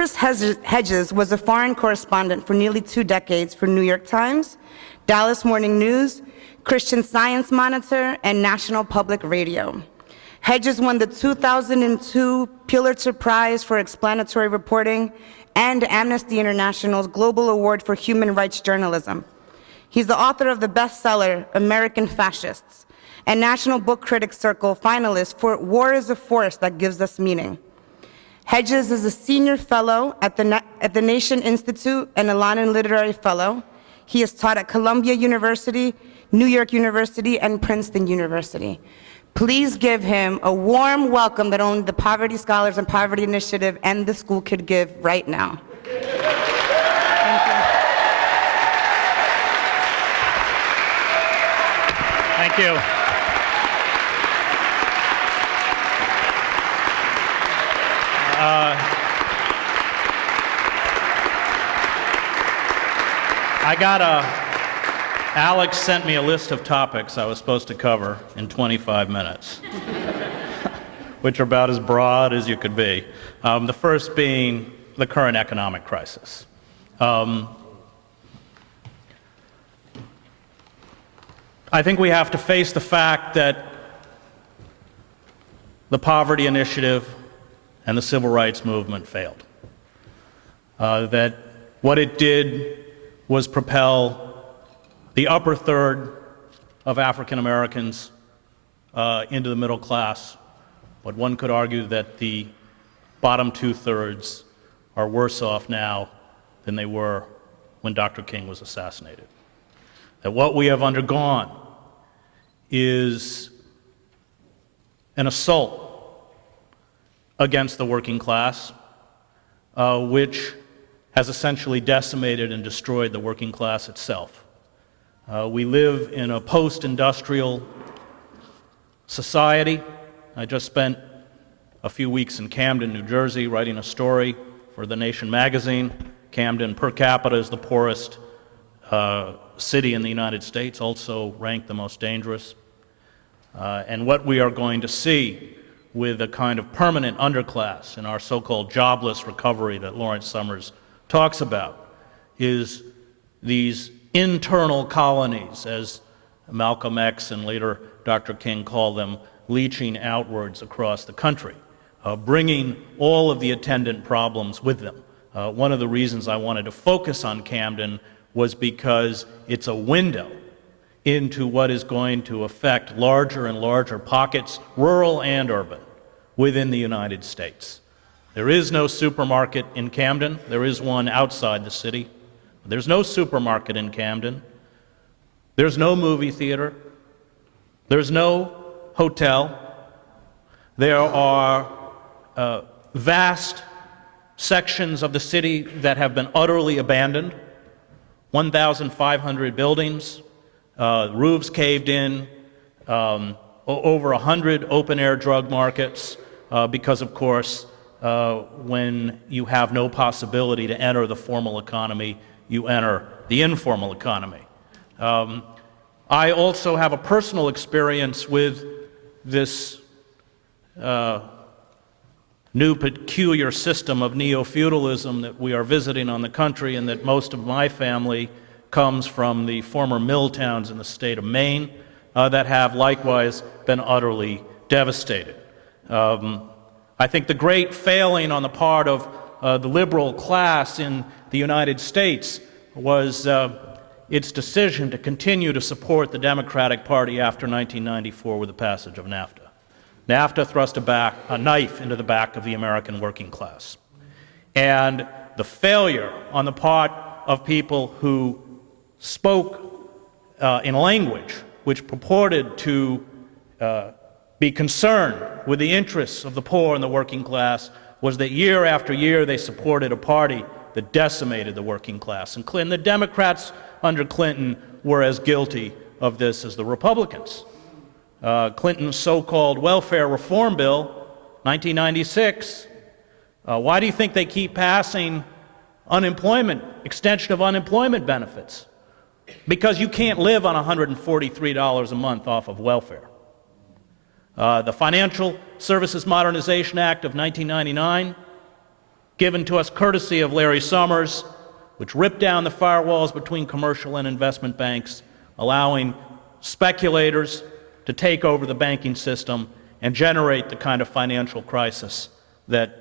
Chris Hedges was a foreign correspondent for nearly 2 decades for New York Times, Dallas Morning News, Christian Science Monitor, and National Public Radio. Hedges won the 2002 Pulitzer Prize for Explanatory Reporting and Amnesty International's Global Award for Human Rights Journalism. He's the author of the bestseller, American Fascists, and National Book Critics Circle finalist for War is a Force That Gives Us Meaning. Hedges is a senior fellow at the Nation Institute and a London Literary Fellow. He has taught at Columbia University, New York University, and Princeton University. Please give him a warm welcome that only the Poverty Scholars and Poverty Initiative and the school could give right now. Thank you. Alex sent me a list of topics I was supposed to cover in 25 minutes, which are about as broad as you could be. The first being the current economic crisis. I think we have to face the fact that the Poverty Initiative and the Civil Rights Movement failed. That what it did was propel the upper third of African Americans into the middle class, but one could argue that the bottom 2/3 are worse off now than they were when Dr. King was assassinated. That what we have undergone is an assault against the working class, which has essentially decimated and destroyed the working class itself. We live in a post-industrial society. I just spent a few weeks in Camden, New Jersey, writing a story for The Nation magazine. Camden, per capita, is the poorest city in the United States, also ranked the most dangerous. And what we are going to see with a kind of permanent underclass in our so-called jobless recovery that Lawrence Summers talks about is these internal colonies, as Malcolm X and later Dr. King called them, leaching outwards across the country, bringing all of the attendant problems with them. One of the reasons I wanted to focus on Camden was because it's a window into what is going to affect larger and larger pockets, rural and urban, within the United States. There is no supermarket in Camden. There is one outside the city. There's no supermarket in Camden. There's no movie theater. There's no hotel. There are vast sections of the city that have been utterly abandoned, 1,500 buildings, roofs caved in, over 100 open-air drug markets, because, of course, when you have no possibility to enter the formal economy, you enter the informal economy. I also have a personal experience with this new peculiar system of neo-feudalism that we are visiting on the country, and that most of my family comes from the former mill towns in the state of Maine that have likewise been utterly devastated. I think the great failing on the part of the liberal class in the United States was its decision to continue to support the Democratic Party after 1994 with the passage of NAFTA. NAFTA thrust a knife into the back of the American working class. And the failure on the part of people who spoke in language which purported to be concerned with the interests of the poor and the working class was that year after year they supported a party that decimated the working class. And the Democrats under Clinton were as guilty of this as the Republicans. Clinton's so-called welfare reform bill, 1996, why do you think they keep passing extension of unemployment benefits? Because you can't live on $143 a month off of welfare. The Financial Services Modernization Act of 1999 given to us courtesy of Larry Summers, which ripped down the firewalls between commercial and investment banks, allowing speculators to take over the banking system and generate the kind of financial crisis that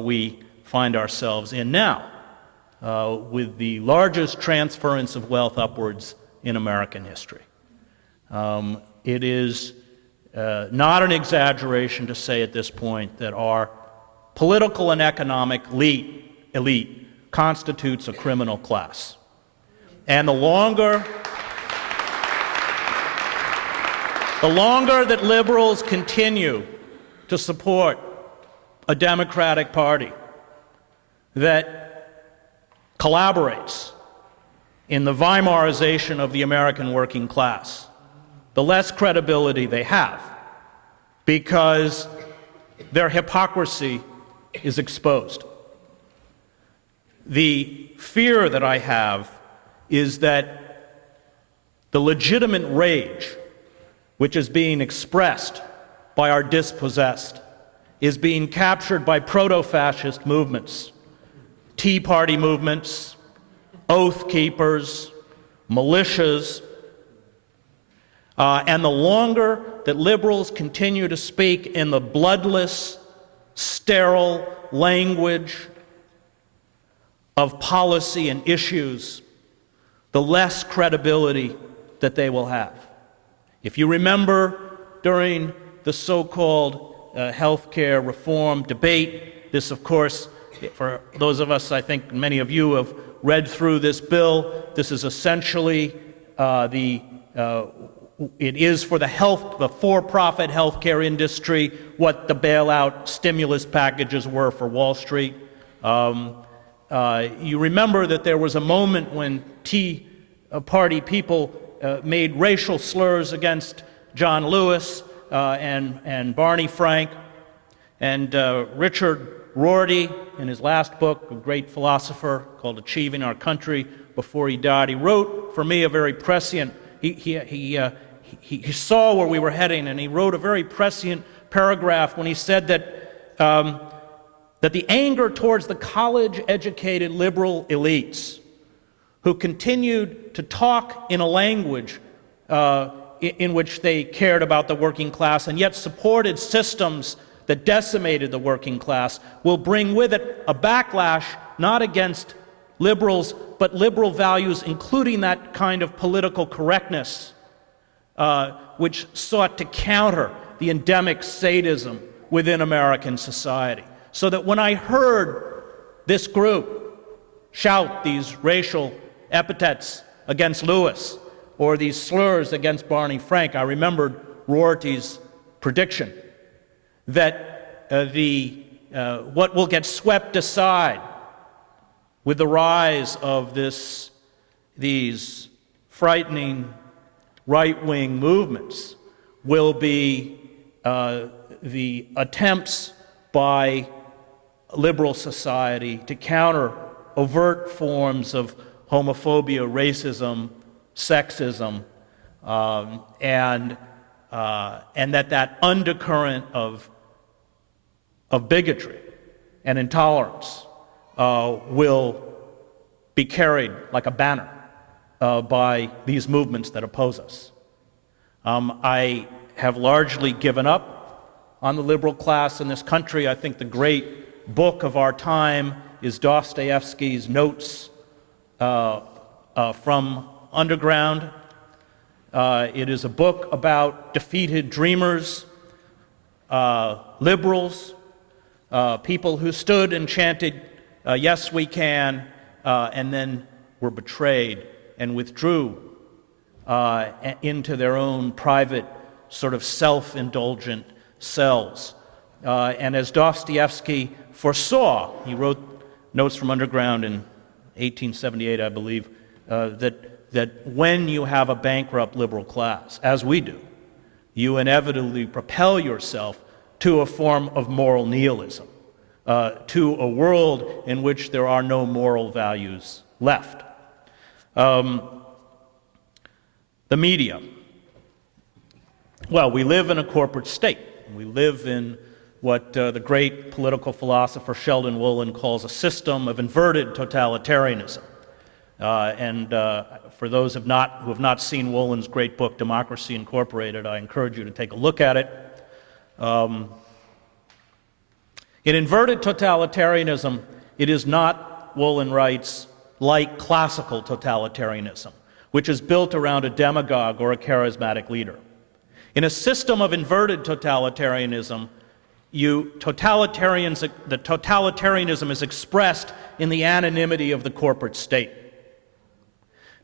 we find ourselves in now, with the largest transference of wealth upwards in American history. It is not an exaggeration to say at this point that our political and economic elite constitutes a criminal class. And the longer that liberals continue to support a Democratic Party that collaborates in the Weimarization of the American working class, the less credibility they have, because their hypocrisy is exposed. The fear that I have is that the legitimate rage which is being expressed by our dispossessed is being captured by proto-fascist movements, Tea Party movements, Oath Keepers, militias, and the longer that liberals continue to speak in the bloodless, sterile language of policy and issues, the less credibility that they will have. If you remember during the so-called healthcare reform debate, this, of course, for those of us, I think many of you have read through this bill, this is essentially it is for the for-profit healthcare industry what the bailout stimulus packages were for Wall Street. You remember that there was a moment when Tea Party people made racial slurs against John Lewis and Barney Frank, and Richard Rorty, in his last book, a great philosopher called Achieving Our Country, before he died, he wrote for me a very prescient, he saw where we were heading, and he wrote a very prescient paragraph when he said that the anger towards the college-educated liberal elites who continued to talk in a language in which they cared about the working class and yet supported systems that decimated the working class will bring with it a backlash not against liberals, but liberal values, including that kind of political correctness which sought to counter the endemic sadism within American society. So that when I heard this group shout these racial epithets against Lewis or these slurs against Barney Frank, I remembered Rorty's prediction that what will get swept aside with the rise of these frightening right-wing movements will be the attempts by liberal society to counter overt forms of homophobia, racism, sexism, and that undercurrent of bigotry and intolerance will be carried like a banner by these movements that oppose us. I have largely given up on the liberal class in this country. I think the great book of our time is Dostoevsky's Notes from Underground. It is a book about defeated dreamers, liberals, people who stood and chanted, yes, we can, and then were betrayed and withdrew into their own private sort of self-indulgent cells. And as Dostoevsky foresaw, he wrote Notes from Underground in 1878, I believe, that when you have a bankrupt liberal class, as we do, you inevitably propel yourself to a form of moral nihilism, to a world in which there are no moral values left. The media. Well, we live in a corporate state. We live in what the great political philosopher Sheldon Wolin calls a system of inverted totalitarianism. For those who have not seen Wolin's great book, Democracy Incorporated, I encourage you to take a look at it. In inverted totalitarianism, it is not, Wolin writes, like classical totalitarianism, which is built around a demagogue or a charismatic leader. In a system of inverted totalitarianism, the totalitarianism is expressed in the anonymity of the corporate state.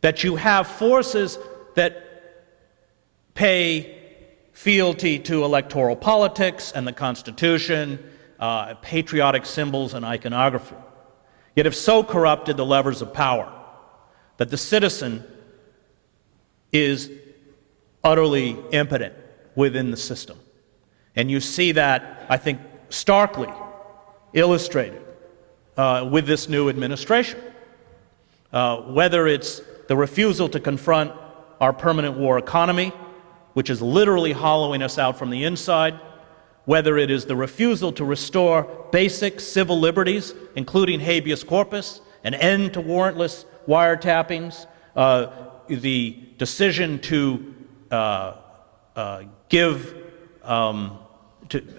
That you have forces that pay fealty to electoral politics and the Constitution, patriotic symbols and iconography, yet have so corrupted the levers of power that the citizen is utterly impotent within the system. And you see that, I think, starkly illustrated with this new administration. Whether it's the refusal to confront our permanent war economy, which is literally hollowing us out from the inside, whether it is the refusal to restore basic civil liberties, including habeas corpus, an end to warrantless wiretappings, the decision to give,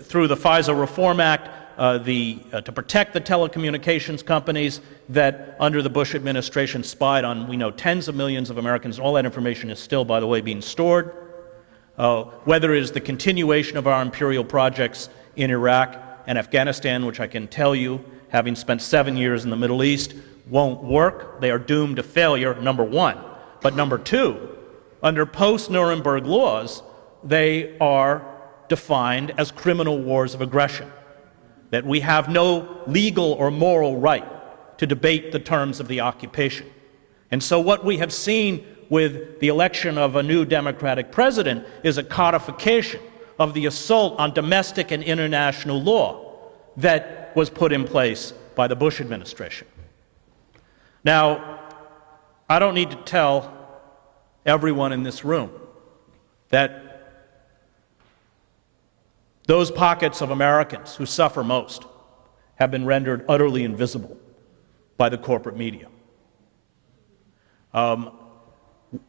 through the FISA Reform Act, to protect the telecommunications companies that under the Bush administration spied on, we know, tens of millions of Americans. All that information is still, by the way, being stored. Whether it is the continuation of our imperial projects in Iraq and Afghanistan, which I can tell you, having spent 7 years in the Middle East, won't work. They are doomed to failure, number one. But number two, under post-Nuremberg laws, they are defined as criminal wars of aggression, that we have no legal or moral right to debate the terms of the occupation. And so what we have seen with the election of a new Democratic president is a codification of the assault on domestic and international law that was put in place by the Bush administration. Now, I don't need to tell everyone in this room that those pockets of Americans who suffer most have been rendered utterly invisible by the corporate media.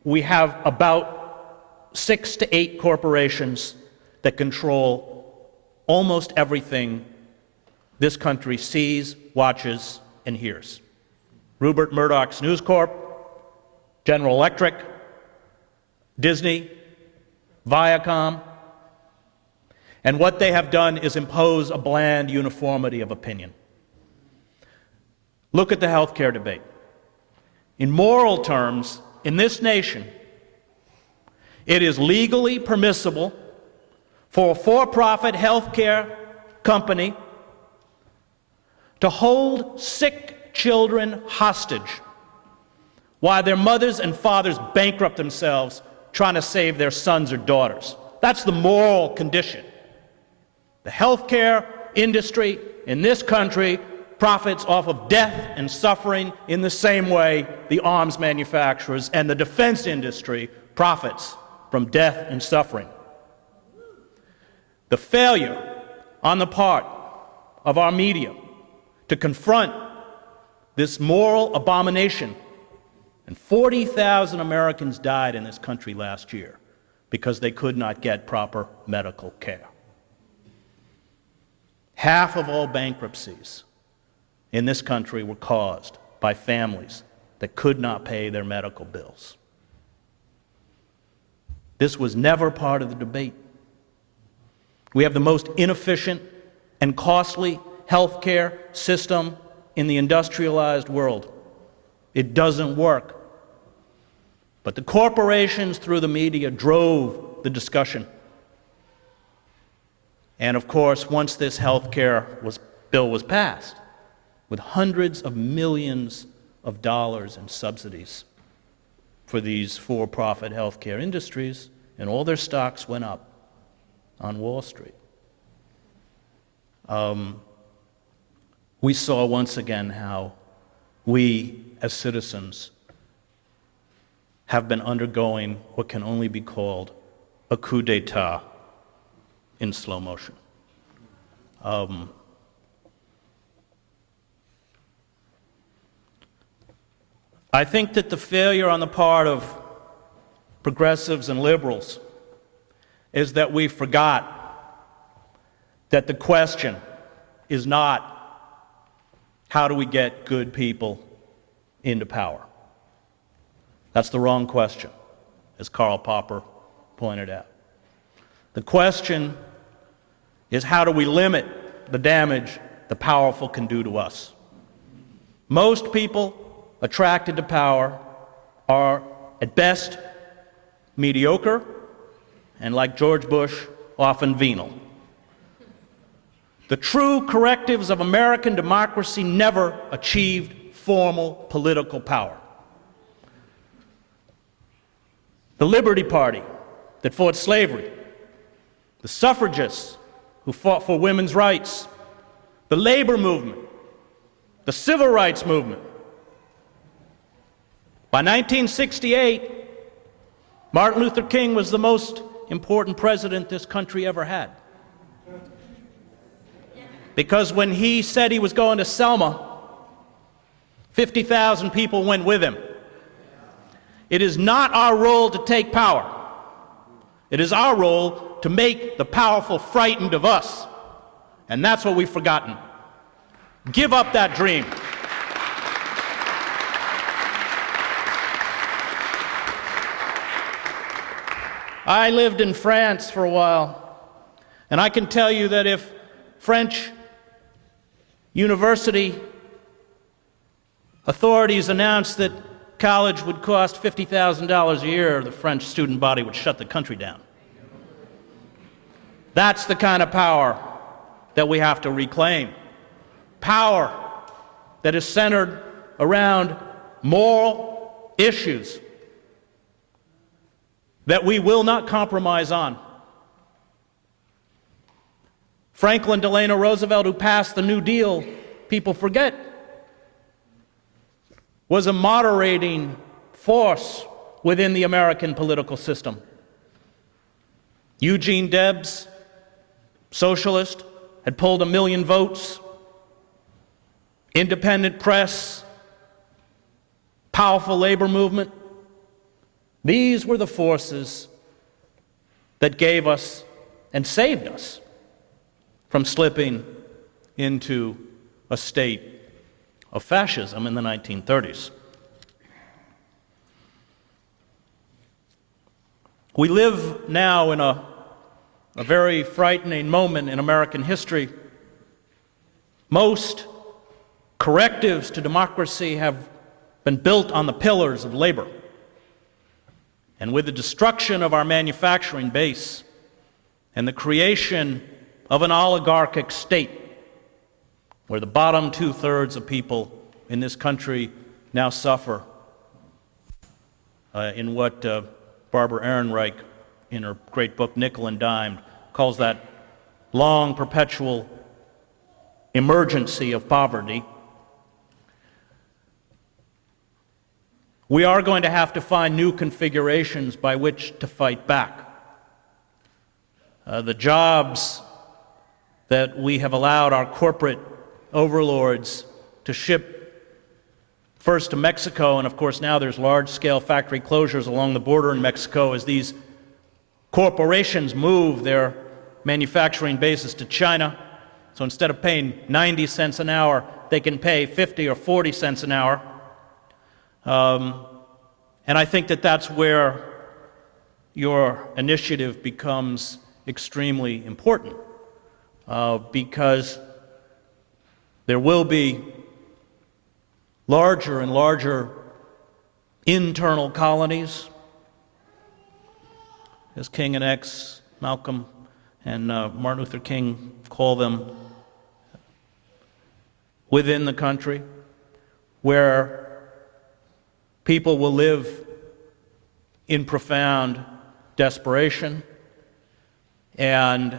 We have about 6 to 8 corporations that control almost everything this country sees, watches, and hears. Rupert Murdoch's News Corp, General Electric, Disney, Viacom. And what they have done is impose a bland uniformity of opinion. Look at the healthcare debate. In moral terms, in this nation, it is legally permissible for a for-profit healthcare company to hold sick children hostage while their mothers and fathers bankrupt themselves trying to save their sons or daughters. That's the moral condition. The healthcare industry in this country profits off of death and suffering in the same way the arms manufacturers and the defense industry profits from death and suffering. The failure on the part of our media to confront this moral abomination, and 40,000 Americans died in this country last year because they could not get proper medical care. Half of all bankruptcies in this country were caused by families that could not pay their medical bills. This was never part of the debate. We have the most inefficient and costly healthcare system in the industrialized world. It doesn't work. But the corporations through the media drove the discussion. And of course, once this healthcare bill was passed, with hundreds of millions of dollars in subsidies for these for-profit healthcare industries, and all their stocks went up on Wall Street. We saw once again how we as citizens have been undergoing what can only be called a coup d'etat in slow motion. I think that the failure on the part of progressives and liberals is that we forgot that the question is not how do we get good people into power. That's the wrong question, as Karl Popper pointed out. The question is how do we limit the damage the powerful can do to us. Most people attracted to power are, at best, mediocre, and like George Bush, often venal. The true correctives of American democracy never achieved formal political power. The Liberty Party that fought slavery, the suffragists who fought for women's rights, the labor movement, the civil rights movement. By 1968, Martin Luther King was the most important president this country ever had. Because when he said he was going to Selma, 50,000 people went with him. It is not our role to take power. It is our role to make the powerful frightened of us. And that's what we've forgotten. Give up that dream. I lived in France for a while, and I can tell you that if French university authorities announced that college would cost $50,000 a year, the French student body would shut the country down. That's the kind of power that we have to reclaim. Power that is centered around moral issues that we will not compromise on. Franklin Delano Roosevelt, who passed the New Deal, people forget, was a moderating force within the American political system. Eugene Debs, socialist, had pulled 1 million votes. Independent press, powerful labor movement. These were the forces that gave us and saved us from slipping into a state of fascism in the 1930s. We live now in a very frightening moment in American history. Most correctives to democracy have been built on the pillars of labor. And with the destruction of our manufacturing base and the creation of an oligarchic state, where the bottom 2/3 of people in this country now suffer in what Barbara Ehrenreich, in her great book Nickel and Dimed, calls that long, perpetual emergency of poverty, we are going to have to find new configurations by which to fight back. The jobs that we have allowed our corporate overlords to ship first to Mexico, and of course now there's large-scale factory closures along the border in Mexico as these corporations move their manufacturing bases to China. So instead of paying 90 cents an hour, they can pay 50 or 40 cents an hour. And I think that that's where your initiative becomes extremely important, because there will be larger and larger internal colonies, as King and X, Malcolm and Martin Luther King call them, within the country, where people will live in profound desperation, and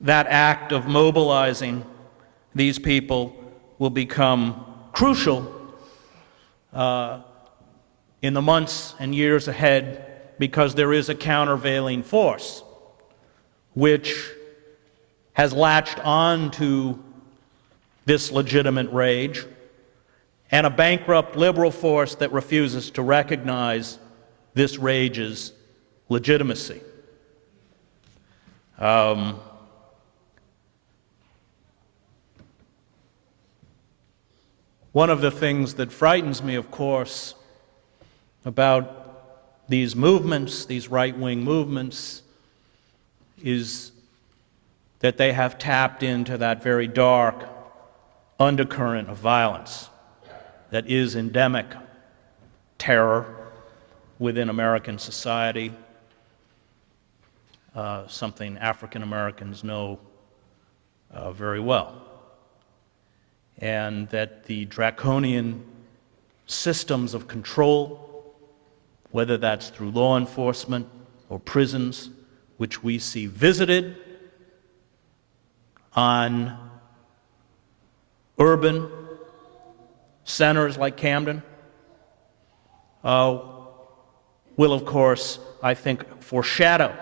that act of mobilizing these people will become crucial in the months and years ahead, because there is a countervailing force which has latched on to this legitimate rage, and a bankrupt liberal force that refuses to recognize this rage's legitimacy. One of the things that frightens me, of course, about these movements, these right-wing movements, is that they have tapped into that very dark undercurrent of violence that is endemic terror within American society, something African Americans know very well. And that the draconian systems of control, whether that's through law enforcement or prisons, which we see visited on urban centers like Camden, will, of course, I think, foreshadow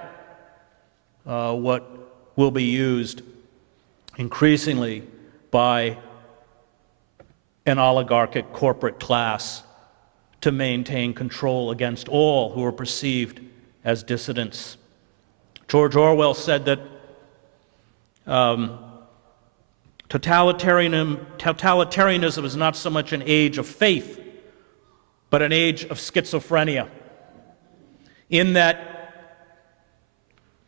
what will be used increasingly by an oligarchic corporate class to maintain control against all who are perceived as dissidents. George Orwell said that totalitarianism is not so much an age of faith, but an age of schizophrenia, in that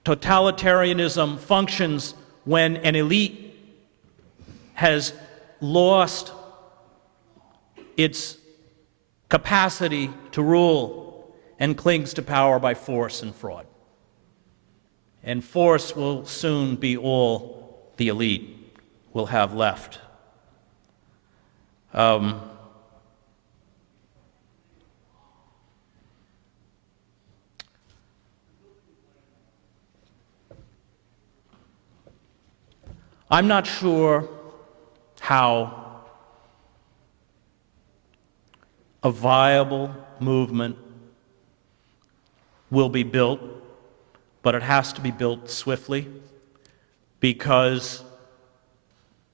totalitarianism functions when an elite has lost its capacity to rule and clings to power by force and fraud. And force will soon be all the elite will have left. I'm not sure how a viable movement will be built, but it has to be built swiftly, because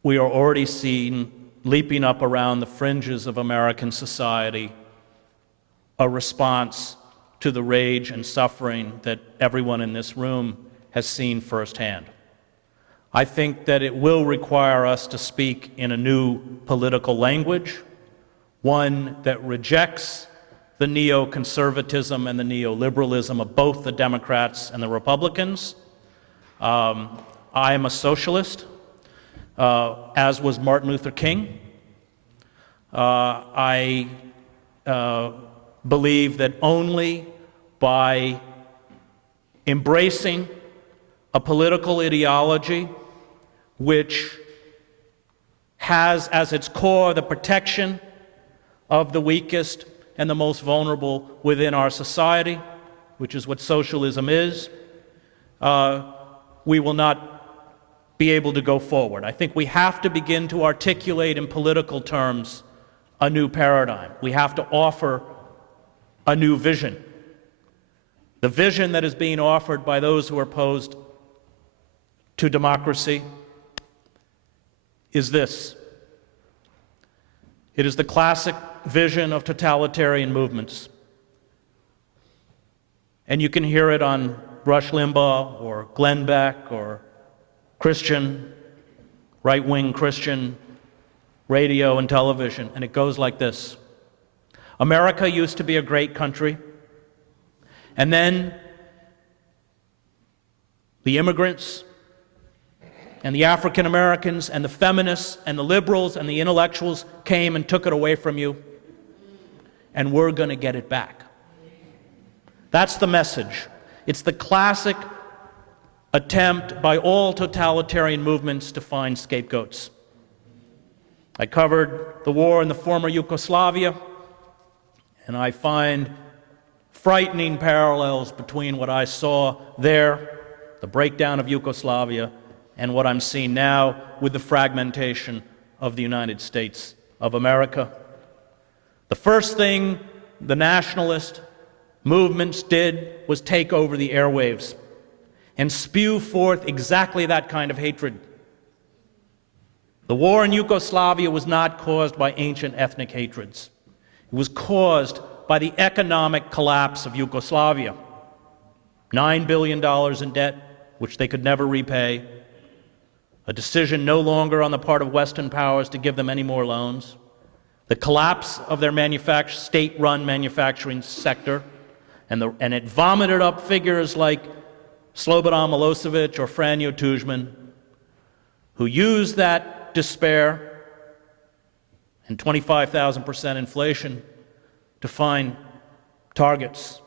we are already seeing, leaping up around the fringes of American society, a response to the rage and suffering that everyone in this room has seen firsthand. I think that it will require us to speak in a new political language, one that rejects the neoconservatism and the neoliberalism of both the Democrats and the Republicans. I am a socialist, as was Martin Luther King. I believe that only by embracing a political ideology which has as its core the protection of the weakest and the most vulnerable within our society, which is what socialism is, we will not be able to go forward. I think we have to begin to articulate in political terms a new paradigm. We have to offer a new vision. The vision that is being offered by those who are opposed to democracy is this. It is the classic vision of totalitarian movements. And you can hear it on Rush Limbaugh or Glenn Beck or Christian, right-wing Christian radio and television, and it goes like this. America used to be a great country, and then the immigrants and the African Americans and the feminists and the liberals and the intellectuals came and took it away from you, and we're going to get it back. That's the message. It's the classic attempt by all totalitarian movements to find scapegoats. I covered the war in the former Yugoslavia, and I find frightening parallels between what I saw there, the breakdown of Yugoslavia, and what I'm seeing now with the fragmentation of the United States of America. The first thing the nationalist movements did was take over the airwaves. and spew forth exactly that kind of hatred. The war in Yugoslavia was not caused by ancient ethnic hatreds. It was caused by the economic collapse of Yugoslavia. $9 billion in debt, which they could never repay. A decision no longer on the part of Western powers to give them any more loans. The collapse of their state-run manufacturing sector, and it vomited up figures like Slobodan Milosevic or Franjo Tudjman, who used that despair and 25,000% inflation to find targets,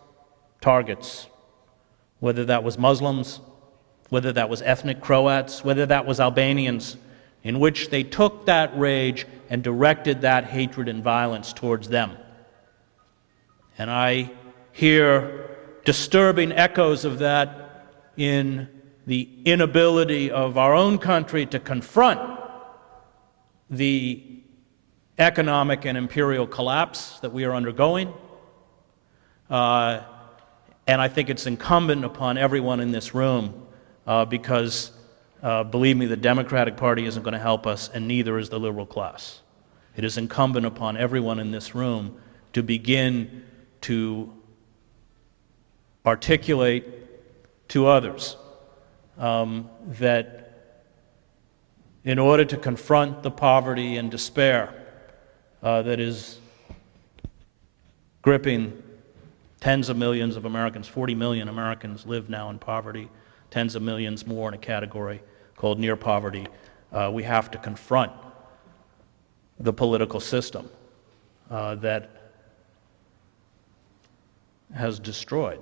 whether that was Muslims, whether that was ethnic Croats, whether that was Albanians, in which they took that rage and directed that hatred and violence towards them. And I hear disturbing echoes of that in the inability of our own country to confront the economic and imperial collapse that we are undergoing. And I think it's incumbent upon everyone in this room, because, believe me, the Democratic Party isn't going to help us, and neither is the liberal class. It is incumbent upon everyone in this room to begin to articulate to others that in order to confront the poverty and despair that is gripping tens of millions of Americans, 40 million Americans live now in poverty, tens of millions more in a category called near poverty. We have to confront the political system that has destroyed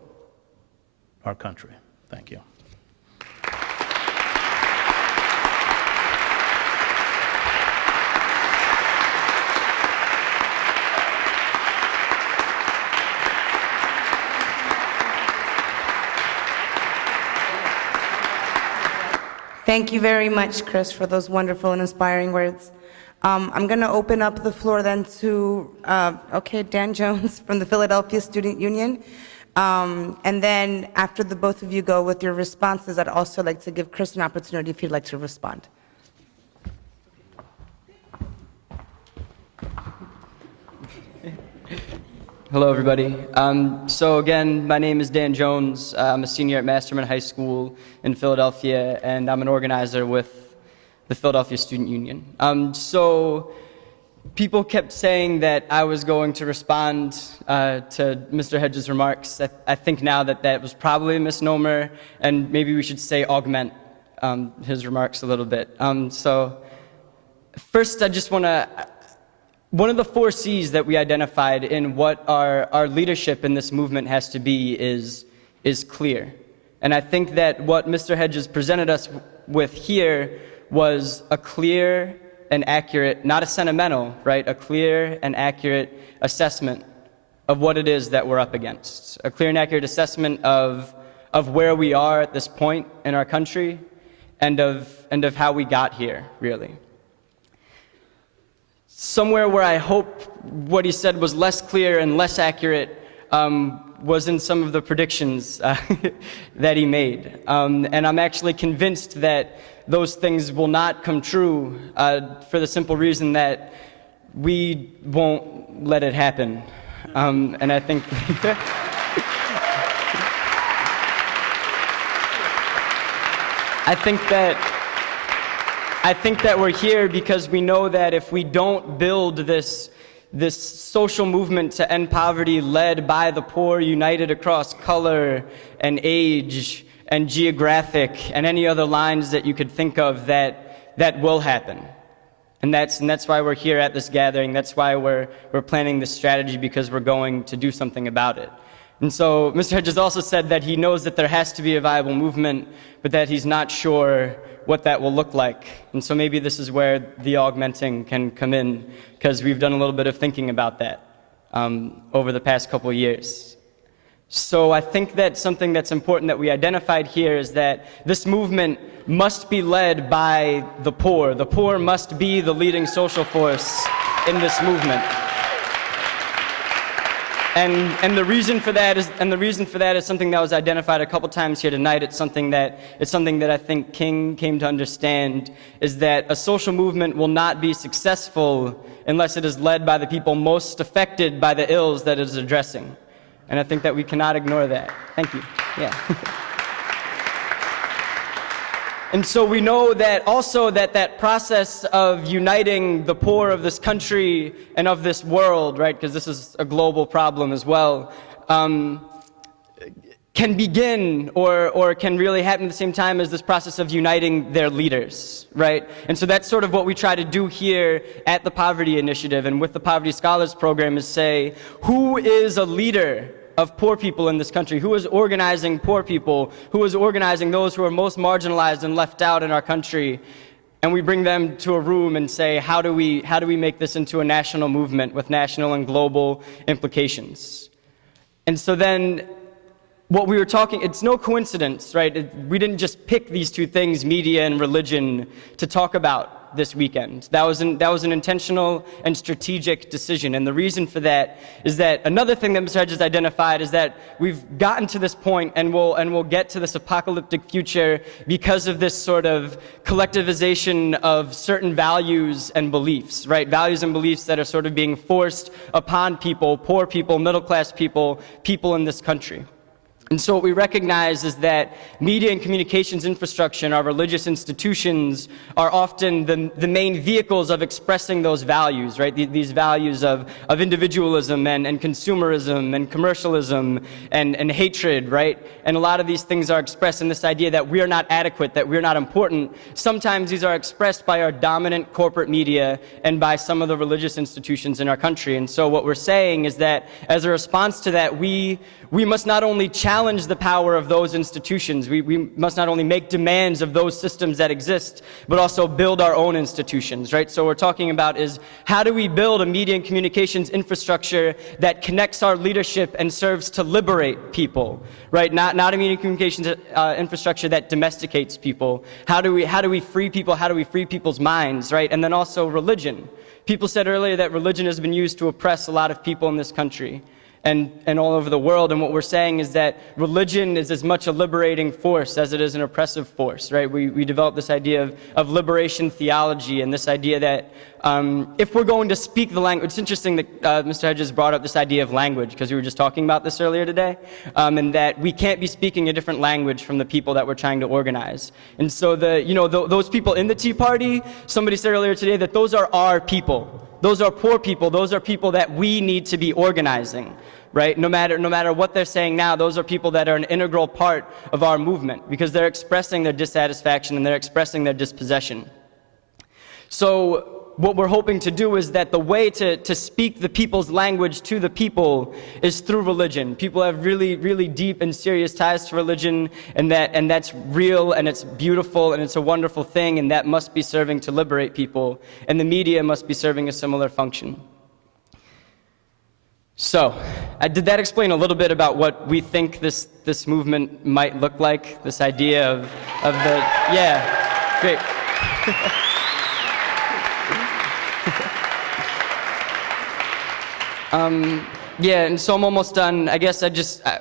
our country. Thank you. Thank you very much, Chris, for those wonderful and inspiring words. I'm going to open up the floor then to, Dan Jones from the Philadelphia Student Union. And then after the both of you go with your responses, I'd also like to give Chris an opportunity if he'd like to respond. Hello, everybody. So again, my name is Dan Jones. I'm a senior at Masterman High School in Philadelphia, and I'm an organizer with the Philadelphia Student Union. So people kept saying that I was going to respond to Mr. Hedges' remarks. I think now that that was probably a misnomer, and maybe we should say augment his remarks a little bit. So first, I just want to... One of the 4 C's that we identified in what our leadership in this movement has to be is clear. And I think that what Mr. Hedges presented us with here was a clear and accurate, not a sentimental, right? A clear and accurate assessment of what it is that we're up against. A clear and accurate assessment of where we are at this point in our country and of how we got here, really. Somewhere where I hope what he said was less clear and less accurate was in some of the predictions that he made. And I'm actually convinced that those things will not come true for the simple reason that we won't let it happen. And I think... I think that we're here because we know that if we don't build this social movement to end poverty led by the poor, united across color and age and geographic and any other lines that you could think of, that will happen. And that's why we're here at this gathering. That's why we're planning this strategy, because we're going to do something about it. And so Mr. Hedges also said that he knows that there has to be a viable movement, but that he's not sure what that will look like. And so maybe this is where the augmenting can come in, because we've done a little bit of thinking about that over the past couple of years. So I think that something that's important that we identified here is that this movement must be led by the poor. The poor must be the leading social force in this movement. And the reason for that is something that was identified a couple times here tonight. It's something that I think King came to understand, is that a social movement will not be successful unless it is led by the people most affected by the ills that it is addressing. And I think that we cannot ignore that. Thank you. Yeah. And so we know that also that process of uniting the poor of this country and of this world, right, because this is a global problem as well, can begin or can really happen at the same time as this process of uniting their leaders, right? And so that's sort of what we try to do here at the Poverty Initiative and with the Poverty Scholars Program, is say, who is a leader of poor people in this country? Who is organizing poor people? Who is organizing those who are most marginalized and left out in our country? And we bring them to a room and say, how do we make this into a national movement with national and global implications? And so then what we were talking, it's no coincidence, right? We didn't just pick these two things, media and religion, to talk about this weekend. That was an intentional and strategic decision. And the reason for that is that another thing that Mr. Hedges identified is that we've gotten to this point and we'll get to this apocalyptic future because of this sort of collectivization of certain values and beliefs, right? Values and beliefs that are sort of being forced upon people, poor people, middle-class people, people in this country. And so what we recognize is that media and communications infrastructure and our religious institutions are often the main vehicles of expressing those values, right? These values of individualism and consumerism and commercialism and hatred, right? And a lot of these things are expressed in this idea that we are not adequate, that we're not important. Sometimes these are expressed by our dominant corporate media and by some of the religious institutions in our country. And so what we're saying is that as a response to that, we must not only challenge the power of those institutions, we must not only make demands of those systems that exist, but also build our own institutions, right? So what we're talking about is, how do we build a media and communications infrastructure that connects our leadership and serves to liberate people, right? Not a media and communications infrastructure that domesticates people. How do we free people? How do we free people's minds, right? And then also religion. People said earlier that religion has been used to oppress a lot of people in this country and all over the world. And what we're saying is that religion is as much a liberating force as it is an oppressive force, right? We developed this idea of liberation theology and this idea that if we're going to speak the language, it's interesting that Mr. Hedges brought up this idea of language, because we were just talking about this earlier today, and that we can't be speaking a different language from the people that we're trying to organize. And so those people in the Tea Party, somebody said earlier today that those are our people. Those are poor people. Those are people that we need to be organizing, right? No matter what they're saying now, those are people that are an integral part of our movement, because they're expressing their dissatisfaction and they're expressing their dispossession. So what we're hoping to do is that the way to speak the people's language to the people is through religion. People have really, really deep and serious ties to religion, and that's real, and it's beautiful, and it's a wonderful thing, and that must be serving to liberate people, and the media must be serving a similar function. So, did that explain a little bit about what we think this movement might look like? This idea of the, yeah, great. Yeah, and so I'm almost done. I guess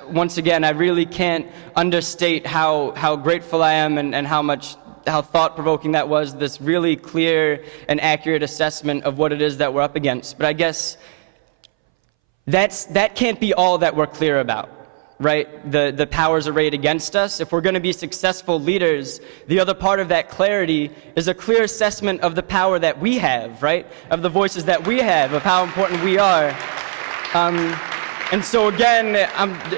once again, I really can't understate how grateful I am and how thought-provoking that was, this really clear and accurate assessment of what it is that we're up against. But I guess that can't be all that we're clear about, right? The powers arrayed against us. If we're going to be successful leaders, the other part of that clarity is a clear assessment of the power that we have, right? Of the voices that we have, of how important we are. And so again,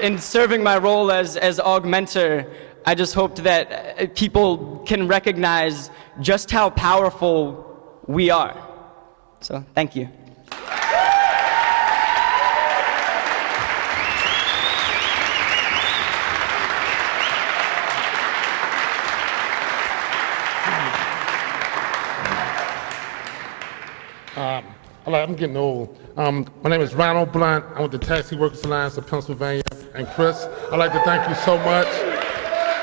in serving my role as augmenter, I just hoped that people can recognize just how powerful we are. So, thank you. I'm getting old. My name is Ronald Blunt. I'm with the Taxi Workers Alliance of Pennsylvania. And Chris, I'd like to thank you so much.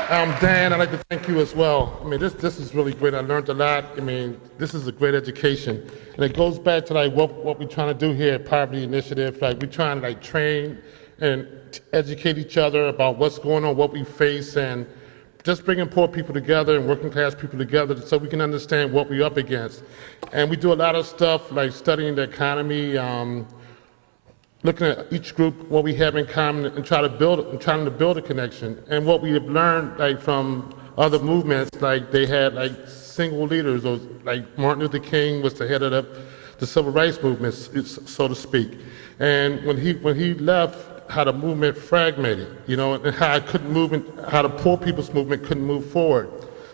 Dan, I'd like to thank you as well. I mean, this is really great. I learned a lot. I mean, this is a great education. And it goes back to like what we're trying to do here at Poverty Initiative. Like we're trying to like train and educate each other about what's going on, what we face, and just bringing poor people together and working class people together so we can understand what we're up against. And we do a lot of stuff like studying the economy, looking at each group, what we have in common, and trying to build a connection. And what we have learned, like from other movements, like they had like single leaders, or like Martin Luther King was the head of the civil rights movement, so to speak. And when he left, how the movement fragmented, and how it couldn't move, how the poor people's movement couldn't move forward.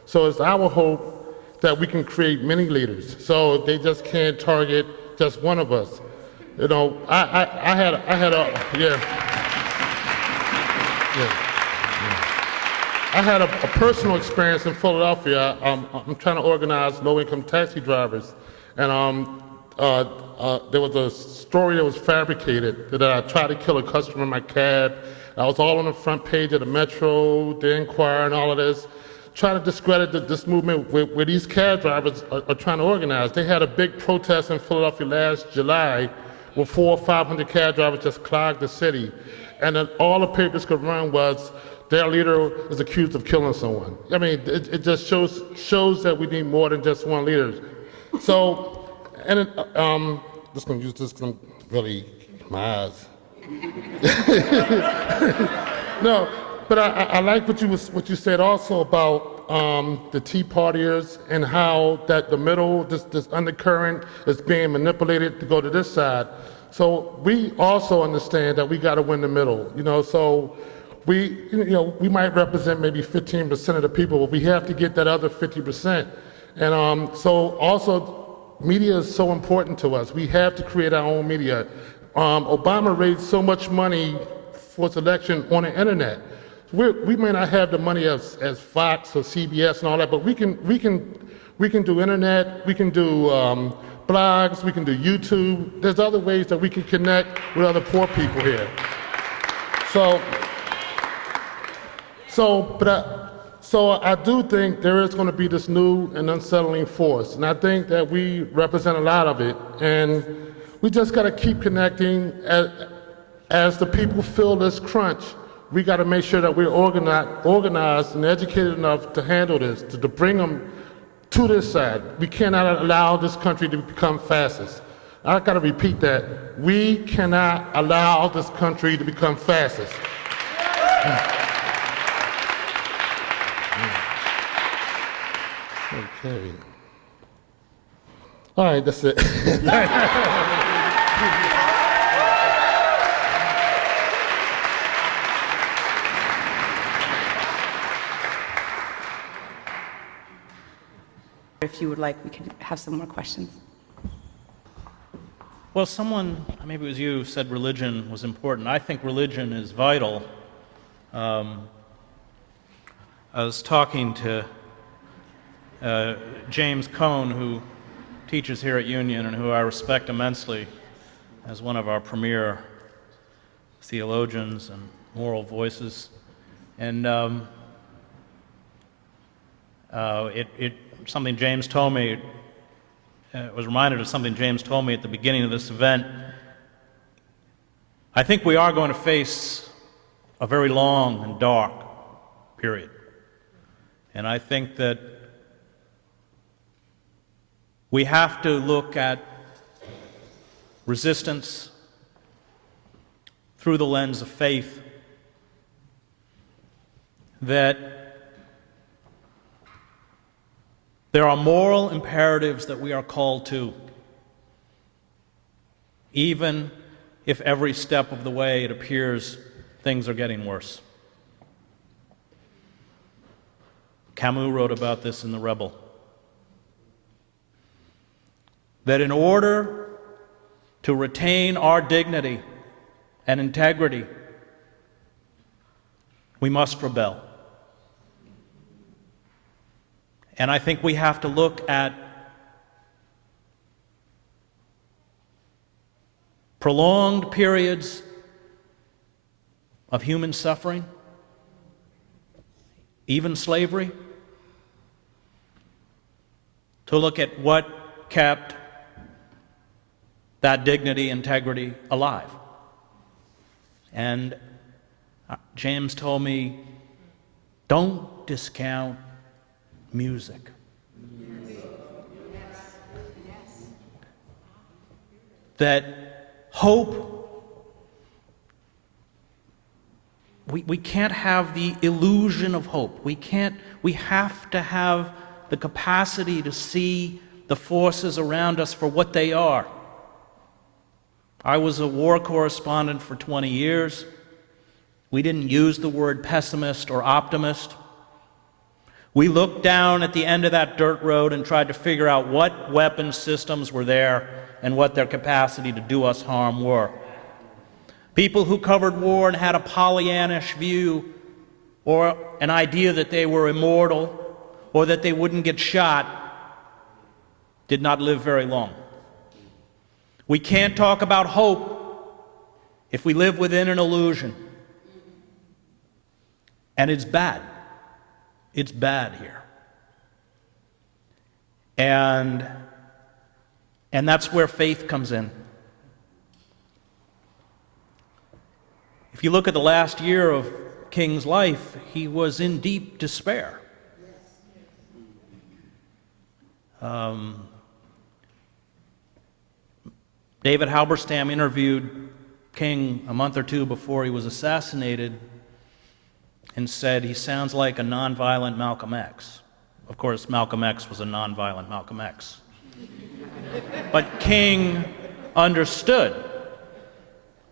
So it's our hope that we can create many leaders, so they just can't target just one of us. I had a personal experience in Philadelphia. I'm trying to organize low-income taxi drivers, and there was a story that was fabricated that I tried to kill a customer in my cab. I was all on the front page of the Metro, the Enquirer, and all of this, trying to discredit this movement where these cab drivers are trying to organize. They had a big protest in Philadelphia last July, where 400 or 500 cab drivers just clogged the city. And then all the papers could run was, their leader is accused of killing someone. I mean, it just shows that we need more than just one leader. So, and just gonna use this because I'm really, my eyes. No, but I like what you said also about the Tea Partiers and how that the middle, this undercurrent is being manipulated to go to this side. So we also understand that we got to win the middle, so we might represent maybe 15% of the people, but we have to get that other 50%. And so also media is so important to us. We have to create our own media. Obama raised so much money for his election on the internet. We may not have the money as Fox or CBS and all that, but we can do internet, we can do blogs, we can do YouTube. There's other ways that we can connect with other poor people here. So I do think there is going to be this new and unsettling force, and I think that we represent a lot of it, and we just got to keep connecting. As the people feel this crunch, we got to make sure that we're organized and educated enough to handle this, to bring them to this side. We cannot allow this country to become fascist. I got to repeat that. We cannot allow this country to become fascist. Okay. All right, that's it. If you would like, we can have some more questions. Well, someone, maybe it was you, said religion was important. I think religion is vital. I was talking to James Cone, who teaches here at Union and who I respect immensely as one of our premier theologians and moral voices. And something James told me, was reminded of something James told me at the beginning of this event. I think we are going to face a very long and dark period. And I think that we have to look at resistance through the lens of faith, that there are moral imperatives that we are called to, even if every step of the way it appears things are getting worse. Camus wrote about this in The Rebel. That in order to retain our dignity and integrity, we must rebel. And I think we have to look at prolonged periods of human suffering even slavery, to look at what kept that dignity, integrity alive. And James told me, don't discount music. That hope, we can't have the illusion of hope. We have to have the capacity to see the forces around us for what they are. I was a war correspondent for 20 years. We didn't use the word pessimist or optimist. We looked down at the end of that dirt road and tried to figure out what weapon systems were there and what their capacity to do us harm were. People who covered war and had a Pollyannish view or an idea that they were immortal or that they wouldn't get shot did not live very long. We can't talk about hope if we live within an illusion. And it's bad. It's bad here. And that's where faith comes in. If you look at the last year of King's life, he was in deep despair. David Halberstam interviewed King a month or two before he was assassinated and said he sounds like a nonviolent Malcolm X. Of course, Malcolm X was a nonviolent Malcolm X. But King understood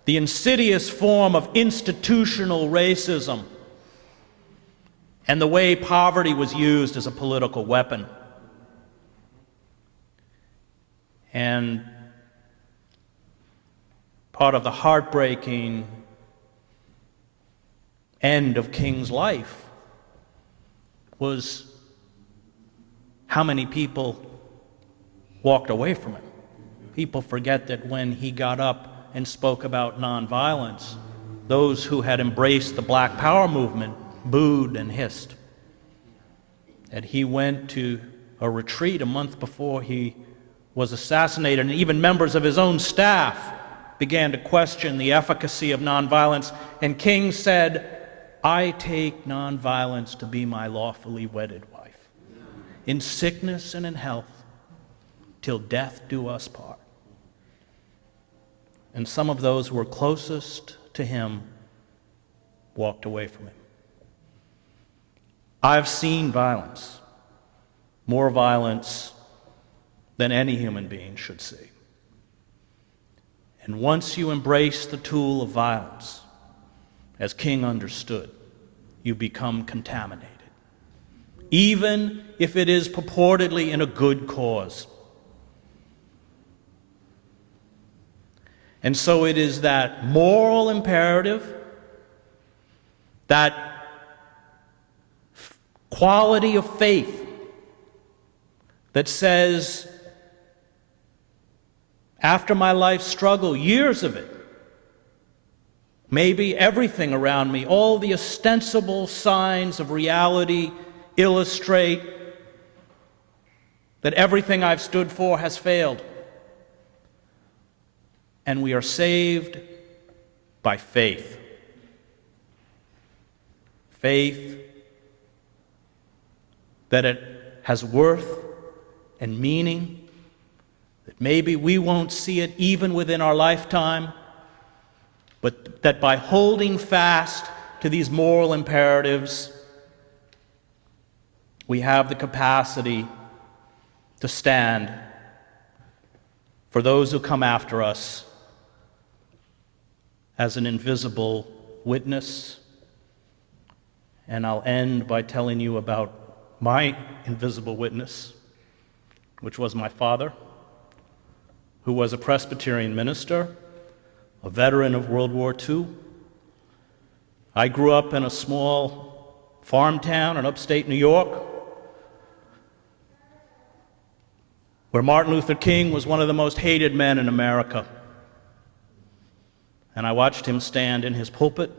the insidious form of institutional racism and the way poverty was used as a political weapon. And part of the heartbreaking end of King's life was how many people walked away from him. People forget that when he got up and spoke about nonviolence, those who had embraced the Black Power movement booed and hissed. That he went to a retreat a month before he was assassinated, and even members of his own staff began to question the efficacy of nonviolence. And King said, I take nonviolence to be my lawfully wedded wife, in sickness and in health, till death do us part. And some of those who were closest to him walked away from him. I've seen violence, more violence than any human being should see. And once you embrace the tool of violence, as King understood, you become contaminated, even if it is purportedly in a good cause. And so it is that moral imperative, that quality of faith that says, after my life struggle, years of it, maybe everything around me, all the ostensible signs of reality illustrate that everything I've stood for has failed. And we are saved by faith. Faith that it has worth and meaning, that maybe we won't see it even within our lifetime, but that by holding fast to these moral imperatives, we have the capacity to stand for those who come after us as an invisible witness. And I'll end by telling you about my invisible witness, which was my father, who was a Presbyterian minister, a veteran of World War II. I grew up in a small farm town in upstate New York, where Martin Luther King was one of the most hated men in America. And I watched him stand in his pulpit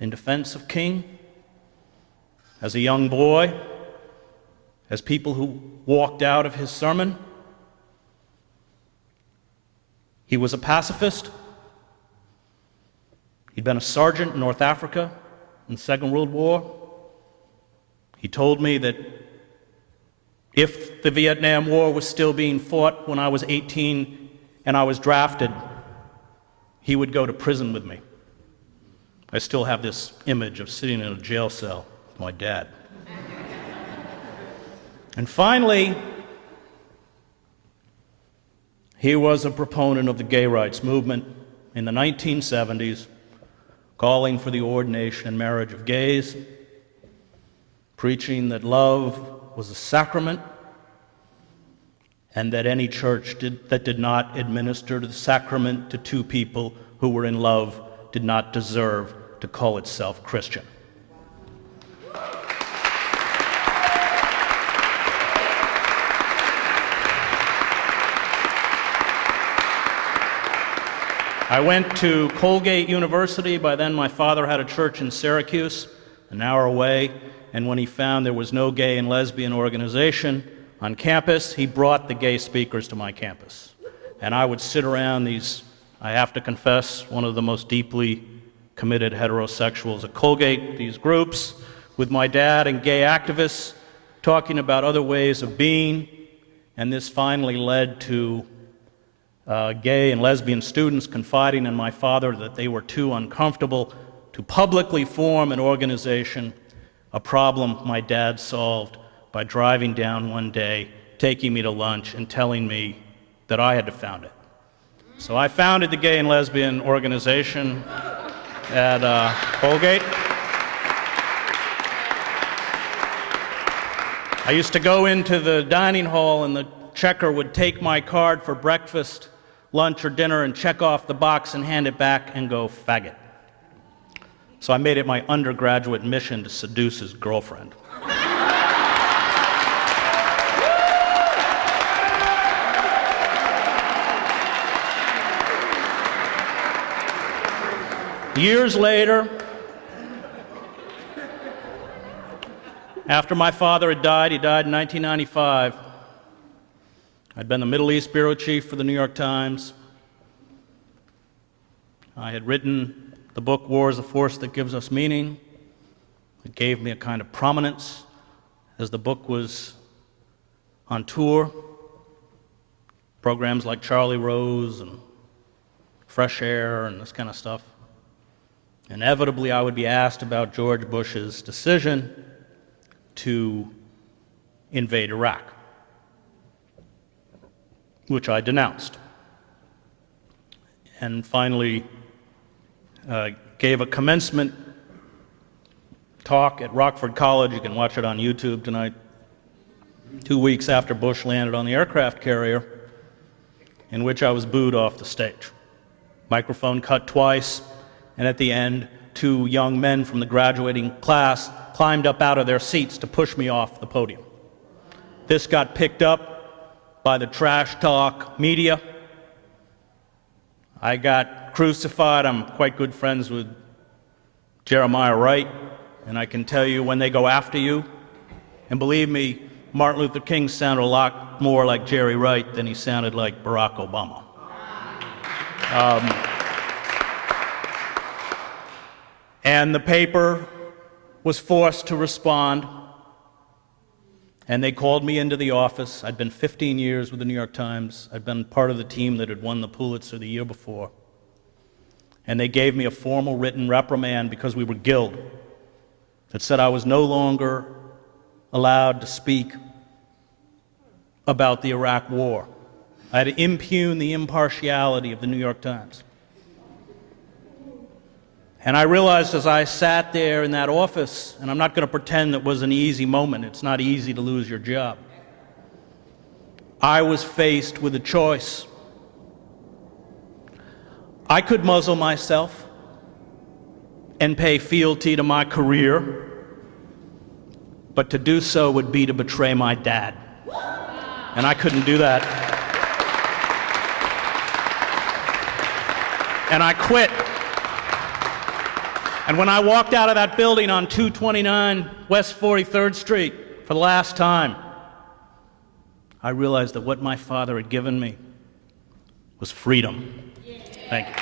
in defense of King, As a young boy, as people who walked out of his sermon, he was a pacifist. He'd been a sergeant in North Africa in the Second World War. He told me that if the Vietnam War was still being fought when I was 18 and I was drafted, he would go to prison with me. I still have this image of sitting in a jail cell with my dad. And finally, he was a proponent of the gay rights movement in the 1970s, calling for the ordination and marriage of gays, preaching that love was a sacrament, and that any church that did not administer the sacrament to two people who were in love did not deserve to call itself Christian. I went to Colgate University. By then, my father had a church in Syracuse, an hour away, and when he found there was no gay and lesbian organization on campus, he brought the gay speakers to my campus. And I would sit around these, I have to confess, one of the most deeply committed heterosexuals at Colgate, these groups, with my dad and gay activists, talking about other ways of being, and this finally led to gay and lesbian students confiding in my father that they were too uncomfortable to publicly form an organization, a problem my dad solved by driving down one day, taking me to lunch, and telling me that I had to found it. So I founded the Gay and Lesbian Organization at Colgate. I used to go into the dining hall and the checker would take my card for breakfast, lunch, or dinner and check off the box and hand it back and go, faggot. So I made it my undergraduate mission to seduce his girlfriend. Years later, after my father had died, he died in 1995, I'd been the Middle East bureau chief for the New York Times. I had written the book, War is a Force That Gives Us Meaning. It gave me a kind of prominence as the book was on tour. Programs like Charlie Rose and Fresh Air and this kind of stuff. Inevitably, I would be asked about George Bush's decision to invade Iraq, which I denounced. And finally, gave a commencement talk at Rockford College. You can watch it on YouTube tonight. 2 weeks after Bush landed on the aircraft carrier, in which I was booed off the stage. Microphone cut twice, and at the end, 2 young men from the graduating class climbed up out of their seats to push me off the podium. This got picked up by the trash talk media. I got crucified. I'm quite good friends with Jeremiah Wright, and I can tell you when they go after you, and believe me, Martin Luther King sounded a lot more like Jerry Wright than he sounded like Barack Obama. And the paper was forced to respond, and they called me into the office. I'd been 15 years with the New York Times. I'd been part of the team that had won the Pulitzer the year before. And they gave me a formal written reprimand because we were guild that said I was no longer allowed to speak about the Iraq War. I had to impugn the impartiality of the New York Times. And I realized as I sat there in that office, and I'm not going to pretend it was an easy moment, it's not easy to lose your job. I was faced with a choice. I could muzzle myself and pay fealty to my career, but to do so would be to betray my dad. And I couldn't do that. And I quit. And when I walked out of that building on 229 West 43rd Street for the last time, I realized that what my father had given me was freedom. Thank you.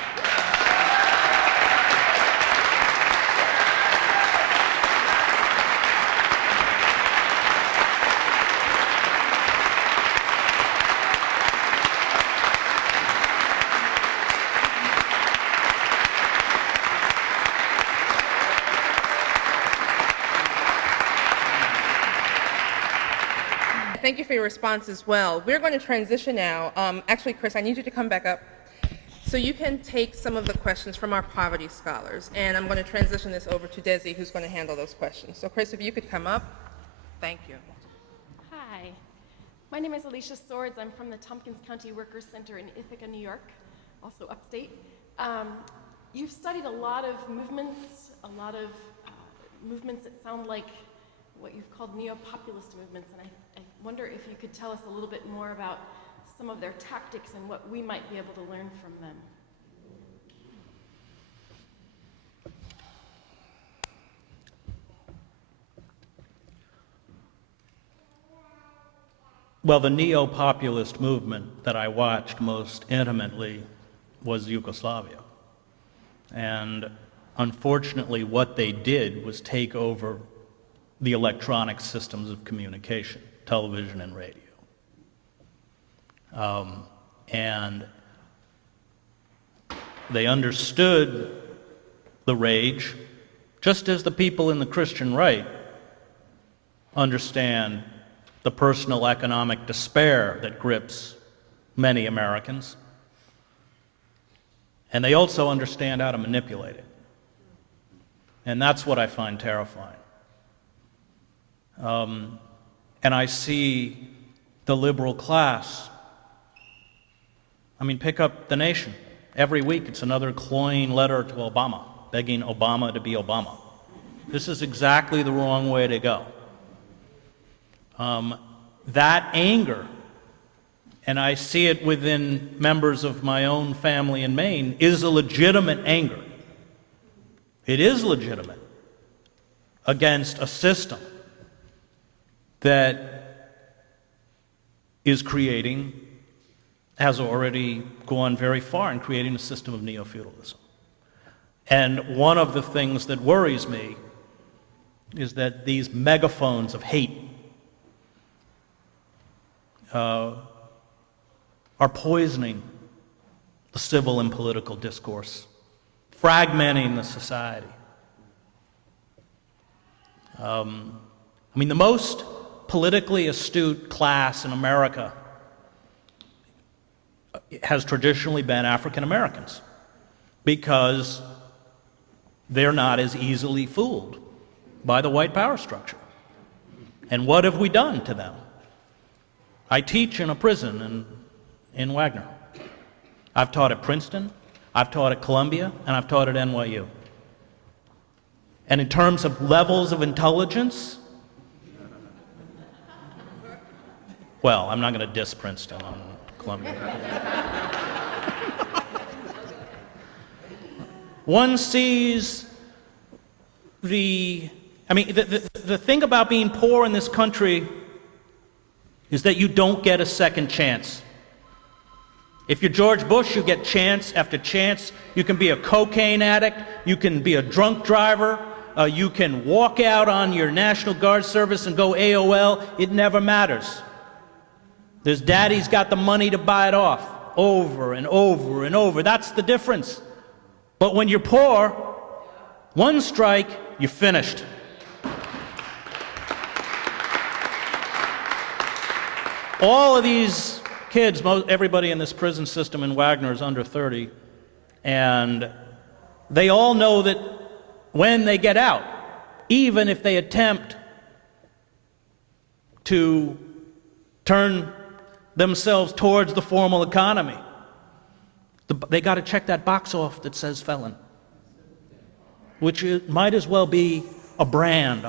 Thank you for your response as well. We're going to transition now. Actually, Chris, I need you to come back up so you can take some of the questions from our poverty scholars. And I'm going to transition this over to Desi, who's going to handle those questions. So Chris, if you could come up. Thank you. Hi. My name is Alicia Swords. I'm from the Tompkins County Workers Center in Ithaca, New York, also upstate. You've studied a lot of movements that sound like what you've called neo-populist movements, and I wonder if you could tell us a little bit more about some of their tactics and what we might be able to learn from them. Well, the neo-populist movement that I watched most intimately was Yugoslavia. And unfortunately, what they did was take over the electronic systems of communication, television and radio. And they understood the rage, just as the people in the Christian right understand the personal economic despair that grips many Americans. And they also understand how to manipulate it. And that's what I find terrifying. And I see the liberal class. I mean, pick up The Nation. Every week it's another cloying letter to Obama, begging Obama to be Obama. This is exactly the wrong way to go. That anger, and I see it within members of my own family in Maine, is a legitimate anger. It is legitimate against a system that is creating, has already gone very far in creating a system of neo-feudalism. And one of the things that worries me is that these megaphones of hate are poisoning the civil and political discourse, fragmenting the society. I mean, the most politically astute class in America has traditionally been African Americans because they're not as easily fooled by the white power structure. And what have we done to them? I teach in a prison in Wagner. I've taught at Princeton, I've taught at Columbia, and I've taught at NYU. And in terms of levels of intelligence, well, I'm not going to diss Princeton on Columbia. One sees the thing about being poor in this country is that you don't get a second chance. If you're George Bush, you get chance after chance. You can be a cocaine addict, you can be a drunk driver, you can walk out on your National Guard service and go AOL. It never matters. There's daddy's got the money to buy it off over and over and over. That's the difference. But when you're poor, one strike, you're finished. All of these kids, everybody in this prison system in Wagner is under 30, and they all know that when they get out, even if they attempt to turn themselves towards the formal economy, they got to check that box off that says felon, which might as well be a brand.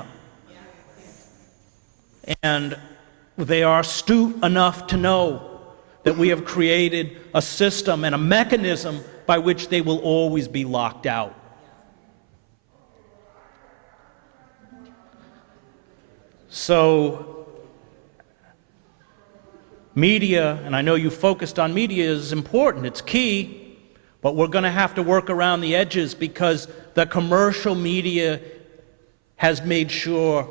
And they are astute enough to know that we have created a system and a mechanism by which they will always be locked out. So media, and I know you focused on media, is important, it's key, but we're going to have to work around the edges because the commercial media has made sure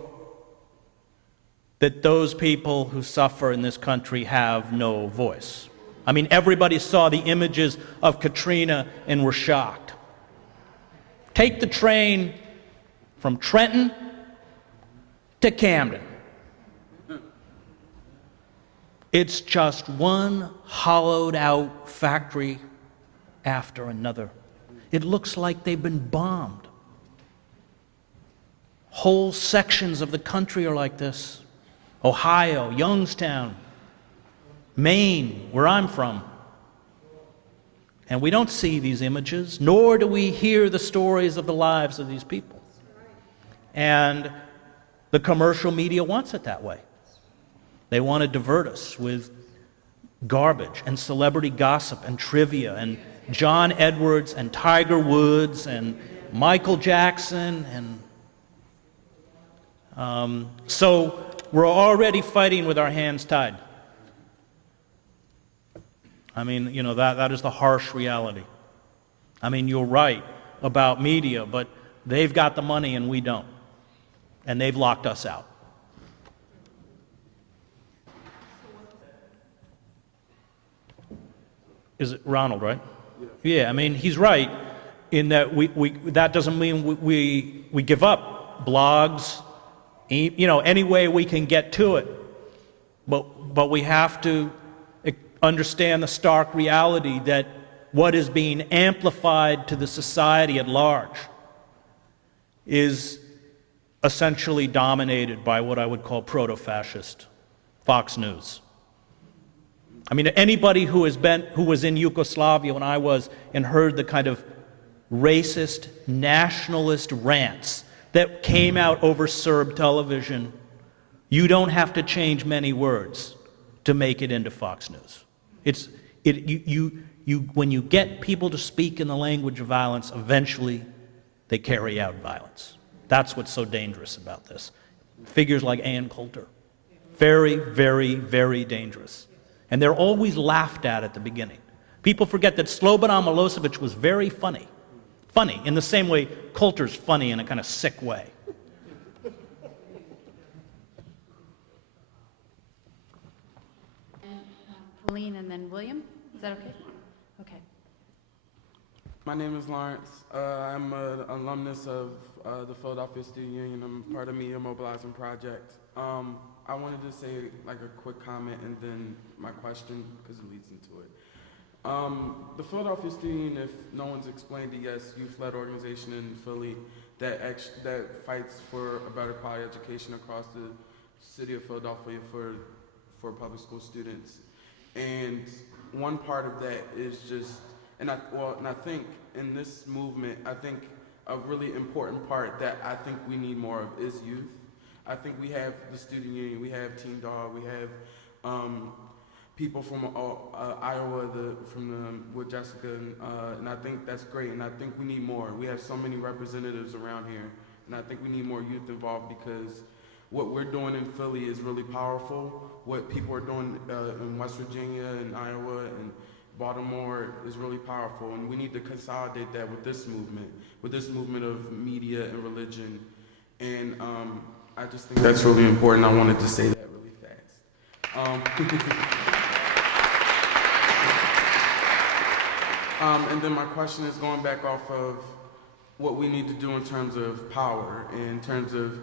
that those people who suffer in this country have no voice. I mean, everybody saw the images of Katrina and were shocked. Take the train from Trenton to Camden. It's just one hollowed out factory after another. It looks like they've been bombed. Whole sections of the country are like this. Ohio, Youngstown, Maine, where I'm from. And we don't see these images, nor do we hear the stories of the lives of these people. And the commercial media wants it that way. They want to divert us with garbage and celebrity gossip and trivia and John Edwards and Tiger Woods and Michael Jackson. And so we're already fighting with our hands tied. I mean, you know, that is the harsh reality. I mean, you're right about media, but they've got the money and we don't. And they've locked us out. Is it Ronald, right? Yeah, I mean, he's right in that that doesn't mean we give up blogs, you know, any way we can get to it. But we have to understand the stark reality that what is being amplified to the society at large is essentially dominated by what I would call proto-fascist Fox News. I mean, anybody who was in Yugoslavia when I was and heard the kind of racist, nationalist rants that came out over Serb television, you don't have to change many words to make it into Fox News. When you get people to speak in the language of violence, eventually they carry out violence. That's what's so dangerous about this. Figures like Ann Coulter, very, very, very dangerous. And they're always laughed at the beginning. People forget that Slobodan Milosevic was very funny. Funny, in the same way Coulter's funny in a kind of sick way. Pauline and then William. Is that okay? Okay. My name is Lawrence. I'm an alumnus of the Philadelphia Student Union. I'm part of Media Mobilizing Project. I wanted to say like a quick comment and then my question because it leads into it. The Philadelphia Student Union, if no one's explained it, yes, youth-led organization in Philly that fights for a better quality education across the city of Philadelphia for public school students. And one part of that is just, and I think in this movement, I think a really important part that I think we need more of is youth. I think we have the student union, we have Team Dog, we have people from Iowa, with Jessica, and I think that's great, and I think we need more. We have so many representatives around here, and I think we need more youth involved because what we're doing in Philly is really powerful. What people are doing in West Virginia and Iowa and Baltimore is really powerful, and we need to consolidate that with this movement of media and religion, and I just think that's really important. I wanted to say that really fast. And then my question is going back off of what we need to do in terms of power, in terms of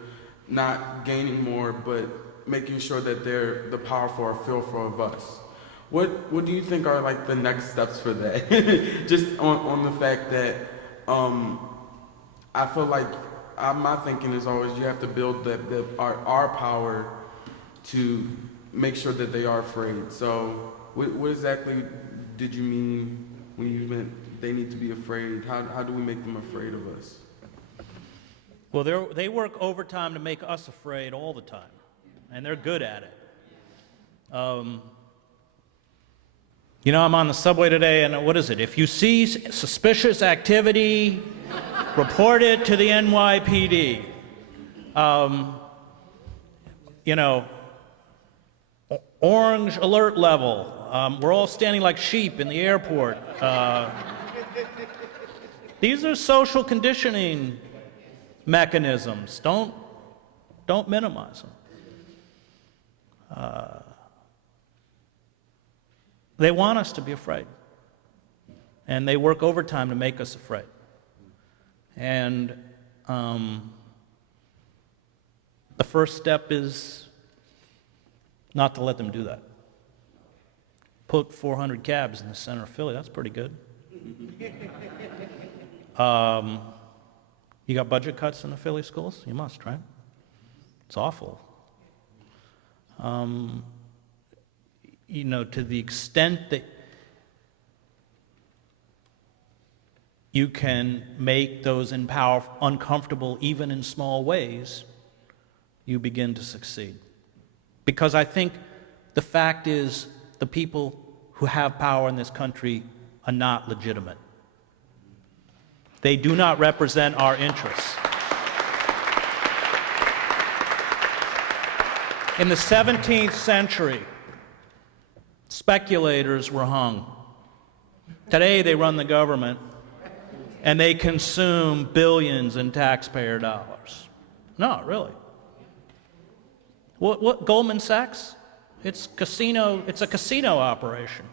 not gaining more, but making sure that the powerful are fearful of us. What do you think are like the next steps for that? Just on the fact that I feel like my thinking is always you have to build our power to make sure that they are afraid. So what exactly did you mean when you meant they need to be afraid? How do we make them afraid of us? Well, they work overtime to make us afraid all the time, and they're good at it. You know, I'm on the subway today, and what is it? If you see suspicious activity, report it to the NYPD. orange alert level. We're all standing like sheep in the airport. These are social conditioning mechanisms. Don't minimize them. They want us to be afraid. And they work overtime to make us afraid. And the first step is not to let them do that. Put 400 cabs in the center of Philly. That's pretty good. You got budget cuts in the Philly schools? You must, right? It's awful. To the extent that you can make those in power uncomfortable, even in small ways, you begin to succeed. Because I think the fact is the people who have power in this country are not legitimate. They do not represent our interests. In the 17th century, speculators were hung. Today they run the government, and they consume billions in taxpayer dollars. No, really. What Goldman Sachs? It's a casino operation.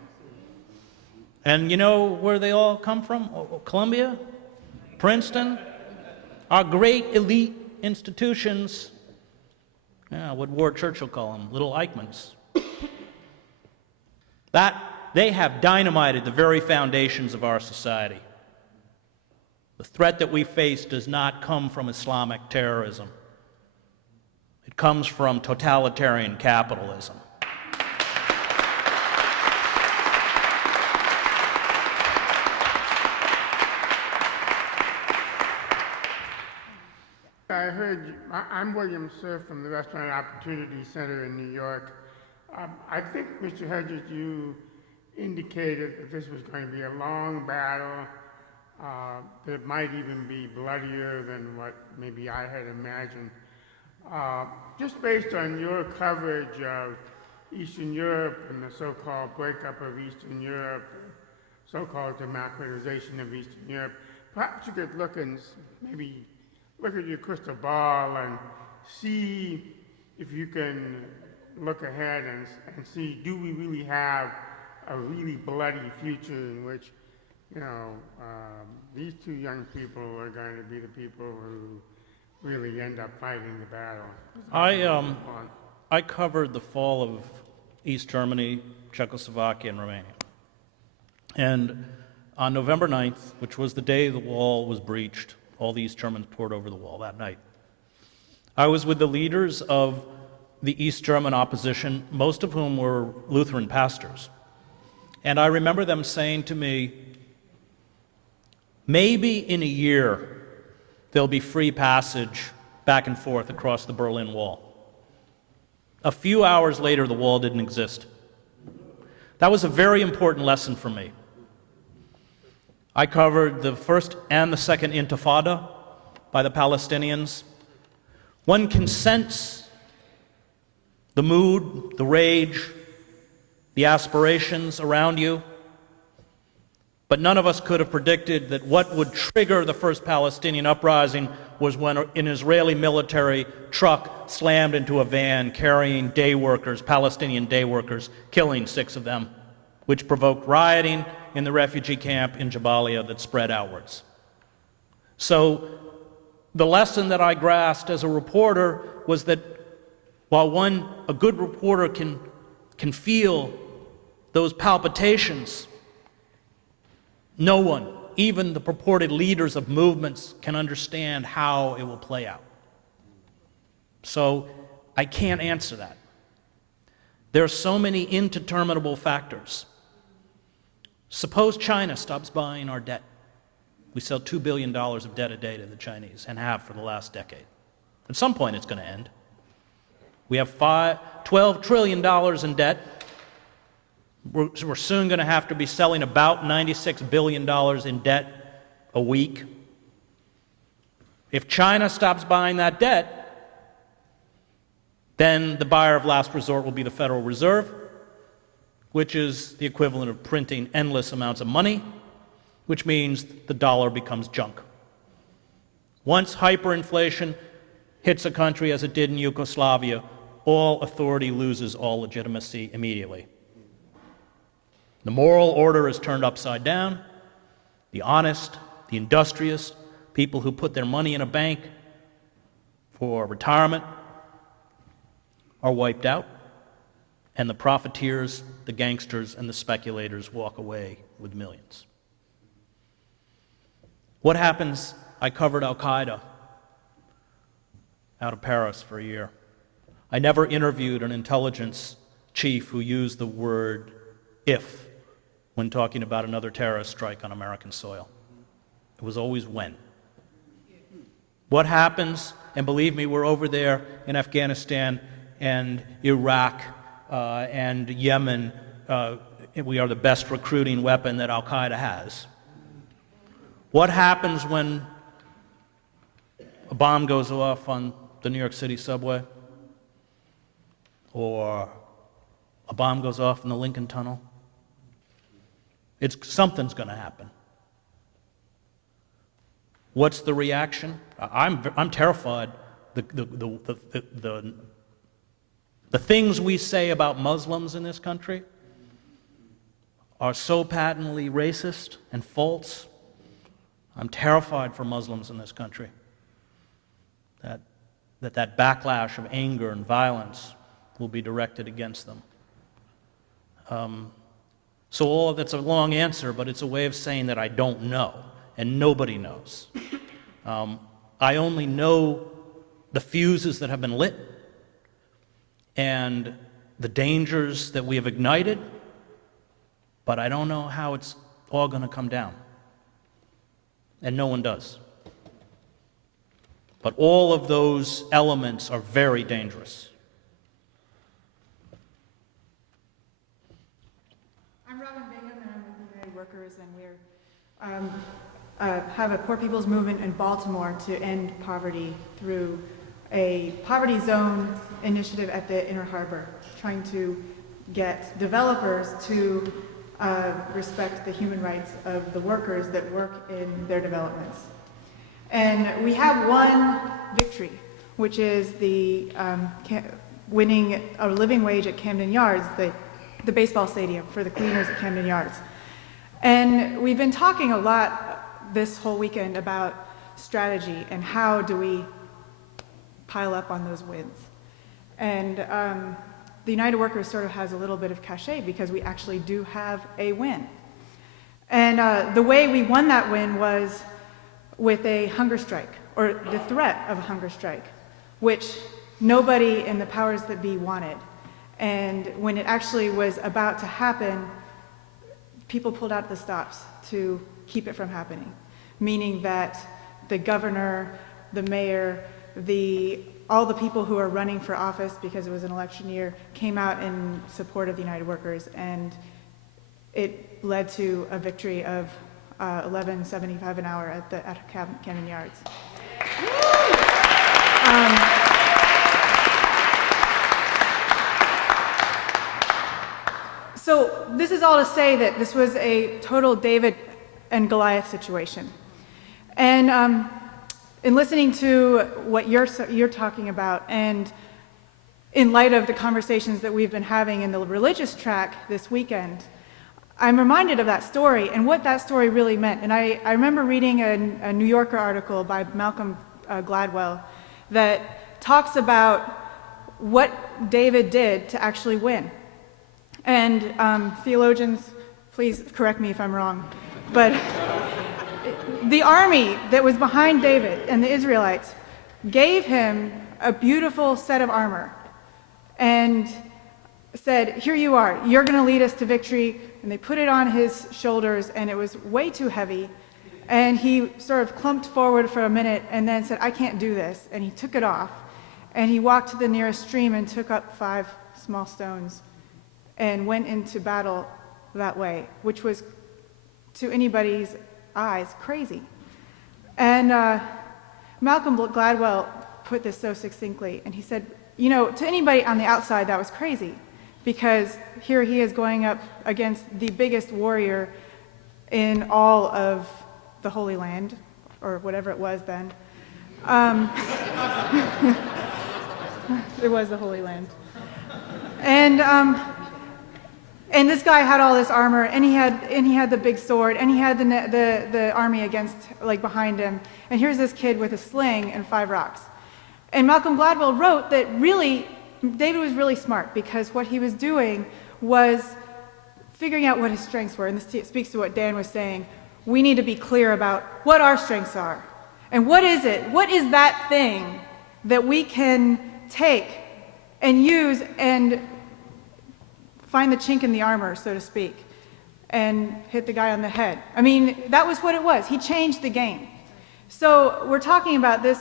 And you know where they all come from? Columbia, Princeton, our great elite institutions. Yeah, what Ward Churchill call them? Little Eichmanns. They have dynamited the very foundations of our society. The threat that we face does not come from Islamic terrorism. It comes from totalitarian capitalism. I heard you. I'm William Cerf from the Restaurant Opportunity Center in New York. I think, Mr. Hedges, you indicated that this was going to be a long battle, that it might even be bloodier than what maybe I had imagined. Just based on your coverage of Eastern Europe and the so-called breakup of Eastern Europe, so-called democratization of Eastern Europe, perhaps you could look and maybe look at your crystal ball and see if you can look ahead and see, do we really have a really bloody future in which, these two young people are going to be the people who really end up fighting the battle? I covered the fall of East Germany, Czechoslovakia, and Romania. And on November 9th, which was the day the wall was breached, all the East Germans poured over the wall that night. I was with the leaders of the East German opposition, most of whom were Lutheran pastors. And I remember them saying to me, maybe in a year there'll be free passage back and forth across the Berlin Wall. A few hours later, the wall didn't exist. That was a very important lesson for me. I covered the first and the second Intifada by the Palestinians. One can sense the mood, the rage, the aspirations around you, but none of us could have predicted that what would trigger the first Palestinian uprising was when an Israeli military truck slammed into a van carrying day workers, Palestinian day workers, killing 6 of them, which provoked rioting in the refugee camp in Jabalia that spread outwards. So the lesson that I grasped as a reporter was that while a good reporter can feel those palpitations, no one, even the purported leaders of movements, can understand how it will play out. So I can't answer that. There are so many indeterminable factors. Suppose China stops buying our debt. We sell $2 billion of debt a day to the Chinese, and have for the last decade. At some point, it's going to end. We have $12 trillion in debt. We're soon going to have to be selling about $96 billion in debt a week. If China stops buying that debt, Then the buyer of last resort will be the Federal Reserve, which is the equivalent of printing endless amounts of money, which means the dollar becomes junk. Once hyperinflation hits a country as it did in Yugoslavia, all authority loses all legitimacy immediately. The moral order is turned upside down. The honest, the industrious, people who put their money in a bank for retirement are wiped out, and the profiteers, the gangsters, and the speculators walk away with millions. What happens? I covered Al-Qaeda out of Paris for a year. I never interviewed an intelligence chief who used the word if when talking about another terrorist strike on American soil. It was always when. What happens, and believe me, we're over there in Afghanistan and Iraq and Yemen. We are the best recruiting weapon that Al-Qaeda has. What happens when a bomb goes off on the New York City subway? Or a bomb goes off in the Lincoln Tunnel? Something's going to happen. What's the reaction? I'm terrified. The things we say about Muslims in this country are so patently racist and false. I'm terrified for Muslims in this country. That backlash of anger and violence will be directed against them. So that's a long answer, but it's a way of saying that I don't know, and nobody knows. I only know the fuses that have been lit and the dangers that we have ignited, but I don't know how it's all going to come down. And no one does. But all of those elements are very dangerous. I'm Robin Bingham, and I'm with the United Workers, and we're have a poor people's movement in Baltimore to end poverty through a poverty zone initiative at the Inner Harbor, trying to get developers to respect the human rights of the workers that work in their developments. And we have one victory, which is the winning a living wage at Camden Yards, the baseball stadium for the cleaners at Camden Yards. And we've been talking a lot this whole weekend about strategy and how do we pile up on those wins. And the United Workers sort of has a little bit of cachet because we actually do have a win. And the way we won that win was with a hunger strike, or the threat of a hunger strike, which nobody in the powers that be wanted. And when it actually was about to happen, people pulled out the stops to keep it from happening, meaning that the governor, the mayor, all the people who are running for office because it was an election year came out in support of the United Workers, and it led to a victory of $11.75 an hour at Camden Yards. So this is all to say that this was a total David and Goliath situation. And in listening to what you're talking about, and in light of the conversations that we've been having in the religious track this weekend, I'm reminded of that story and what that story really meant. And I remember reading a New Yorker article by Malcolm Gladwell that talks about what David did to actually win. And theologians, please correct me if I'm wrong, but the army that was behind David and the Israelites gave him a beautiful set of armor and said, here you are, you're going to lead us to victory. And they put it on his shoulders, and it was way too heavy. And he sort of clumped forward for a minute and then said, I can't do this. And he took it off, and he walked to the nearest stream and took up 5 small stones and went into battle that way, which was, to anybody's eyes, crazy. And Malcolm Gladwell put this so succinctly, and he said, you know, to anybody on the outside, that was crazy, because here he is going up against the biggest warrior in all of the Holy Land, or whatever it was then. It was the Holy Land. And this guy had all this armor, and he had the big sword, and he had the army against, like, behind him. And here's this kid with a sling and 5 rocks. And Malcolm Gladwell wrote that really, David was really smart, because what he was doing was figuring out what his strengths were. And this speaks to what Dan was saying. We need to be clear about what our strengths are. And what is it? What is that thing that we can take and use and find the chink in the armor, so to speak, and hit the guy on the head? I mean, that was what it was. He changed the game. So we're talking about this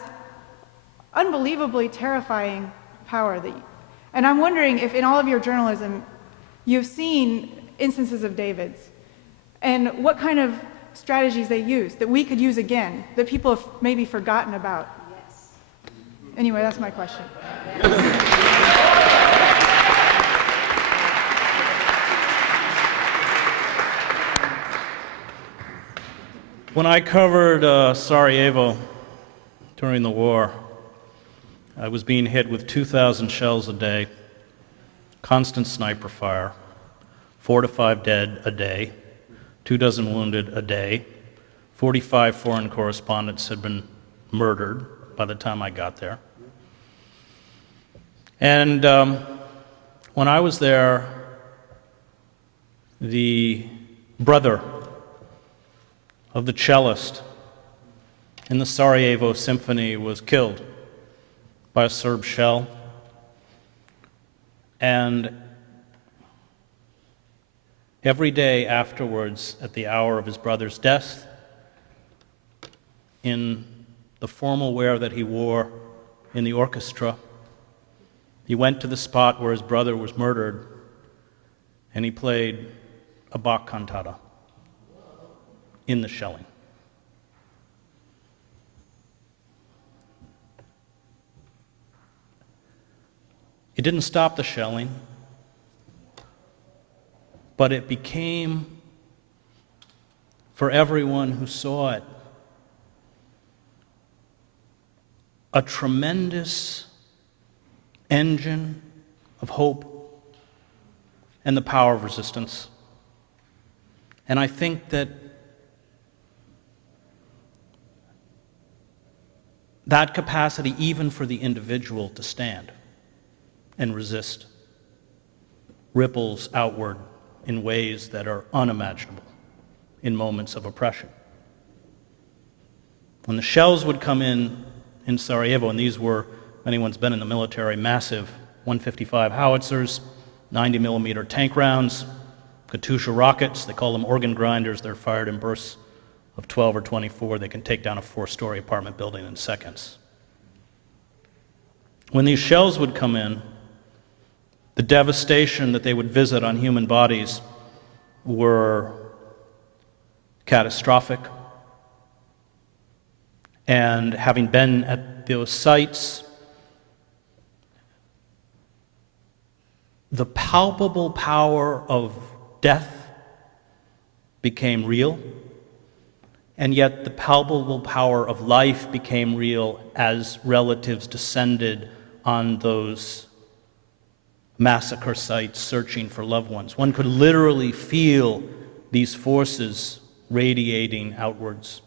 unbelievably terrifying power and I'm wondering if in all of your journalism you've seen instances of David's, and what kind of strategies they use that we could use again, that people have maybe forgotten about. Yes. Anyway, that's my question. When I covered Sarajevo during the war, I was being hit with 2,000 shells a day, constant sniper fire, 4 to 5 dead a day, 24 wounded a day. 45 foreign correspondents had been murdered by the time I got there. And when I was there, the brother of the cellist in the Sarajevo Symphony was killed by a Serb shell. And every day afterwards, at the hour of his brother's death, in the formal wear that he wore in the orchestra, he went to the spot where his brother was murdered, and he played a Bach cantata in the shelling. It didn't stop the shelling, but it became, for everyone who saw it, a tremendous engine of hope and the power of resistance. And I think that that capacity, even for the individual to stand and resist, ripples outward in ways that are unimaginable in moments of oppression. When the shells would come in Sarajevo, and these were, if anyone's been in the military, massive 155 howitzers, 90 millimeter tank rounds, Katyusha rockets, they call them organ grinders, they're fired in bursts of 12 or 24, they can take down a 4-story apartment building in seconds. When these shells would come in, the devastation that they would visit on human bodies were catastrophic. And having been at those sites, the palpable power of death became real, and yet the palpable power of life became real as relatives descended on those massacre sites searching for loved ones. One could literally feel these forces radiating outwards.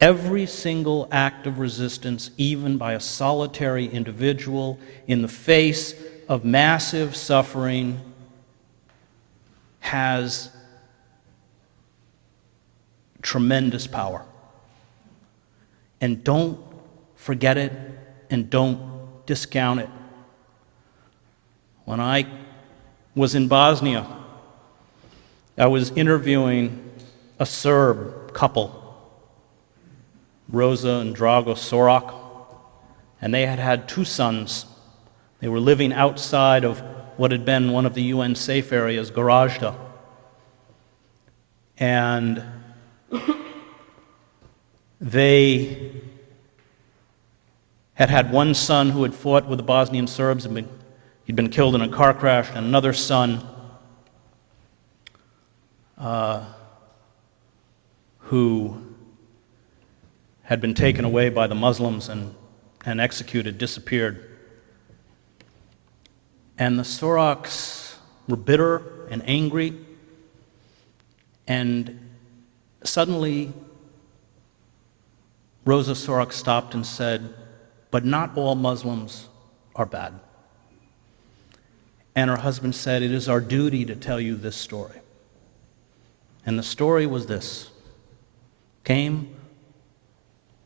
Every single act of resistance, even by a solitary individual, in the face of massive suffering, has tremendous power. And don't forget it, and don't discount it. When I was in Bosnia, I was interviewing a Serb couple, Rosa and Drago Sorak, and they had had 2 sons. They were living outside of what had been one of the UN safe areas, Gorazda. And they had one son who had fought with the Bosnian Serbs, he'd been killed in a car crash, and another son who had been taken away by the Muslims and executed, disappeared. And the Soraks were bitter and angry, and suddenly Rosa Sorak stopped and said, "But not all Muslims are bad." And her husband said, "It is our duty to tell you this story." And the story was this: came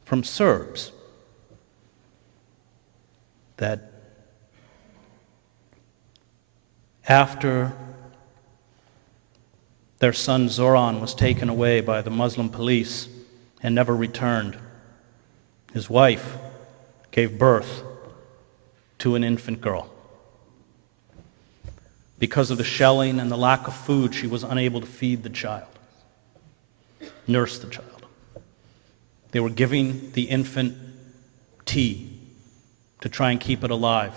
from Serbs that after their son Zoran was taken away by the Muslim police and never returned, his wife gave birth to an infant girl. Because of the shelling and the lack of food, she was unable to feed the child, nurse the child. They were giving the infant tea to try and keep it alive.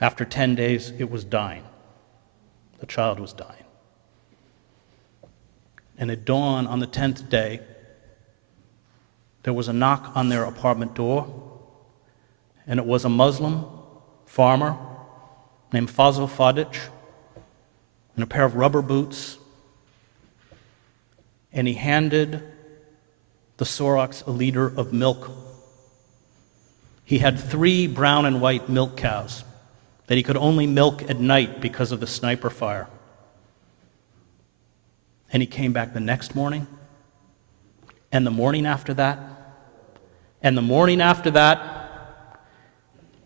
After 10 days, it was dying. The child was dying. And at dawn on the 10th day, there was a knock on their apartment door, and it was a Muslim farmer named Fazil Fadic in a pair of rubber boots, and he handed the Soraks a liter of milk. He had 3 brown and white milk cows that he could only milk at night because of the sniper fire. And he came back the next morning, and the morning after that, and the morning after that,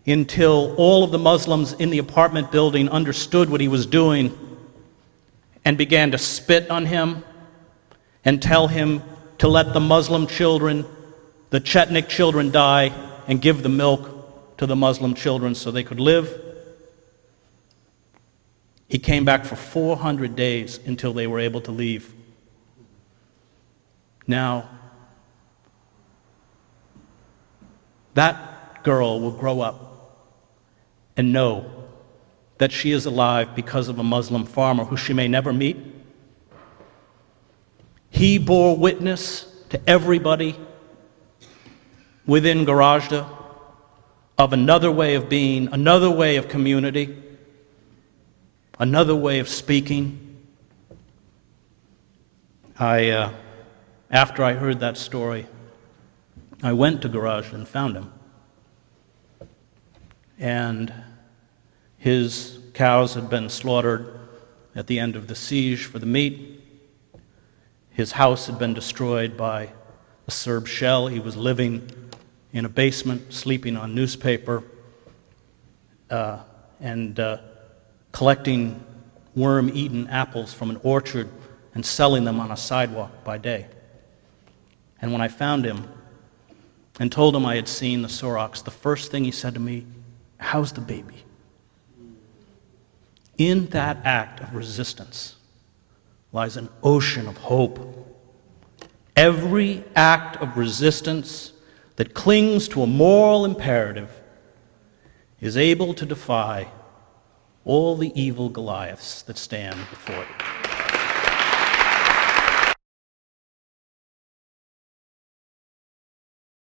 until all of the Muslims in the apartment building understood what he was doing and began to spit on him and tell him to let the Muslim children, the Chetnik children, die and give the milk to the Muslim children so they could live. He came back for 400 days until they were able to leave. Now, that girl will grow up and know that she is alive because of a Muslim farmer who she may never meet. He bore witness to everybody within Garajda of another way of being, another way of community, another way of speaking. After I heard that story, I went to Garajda and found him. And his cows had been slaughtered at the end of the siege for the meat. His house had been destroyed by a Serb shell. He was living in a basement, sleeping on newspaper, and collecting worm-eaten apples from an orchard and selling them on a sidewalk by day. And when I found him and told him I had seen the Soraks, the first thing he said to me, "How's the baby?" In that act of resistance lies an ocean of hope. Every act of resistance that clings to a moral imperative is able to defy all the evil Goliaths that stand before it.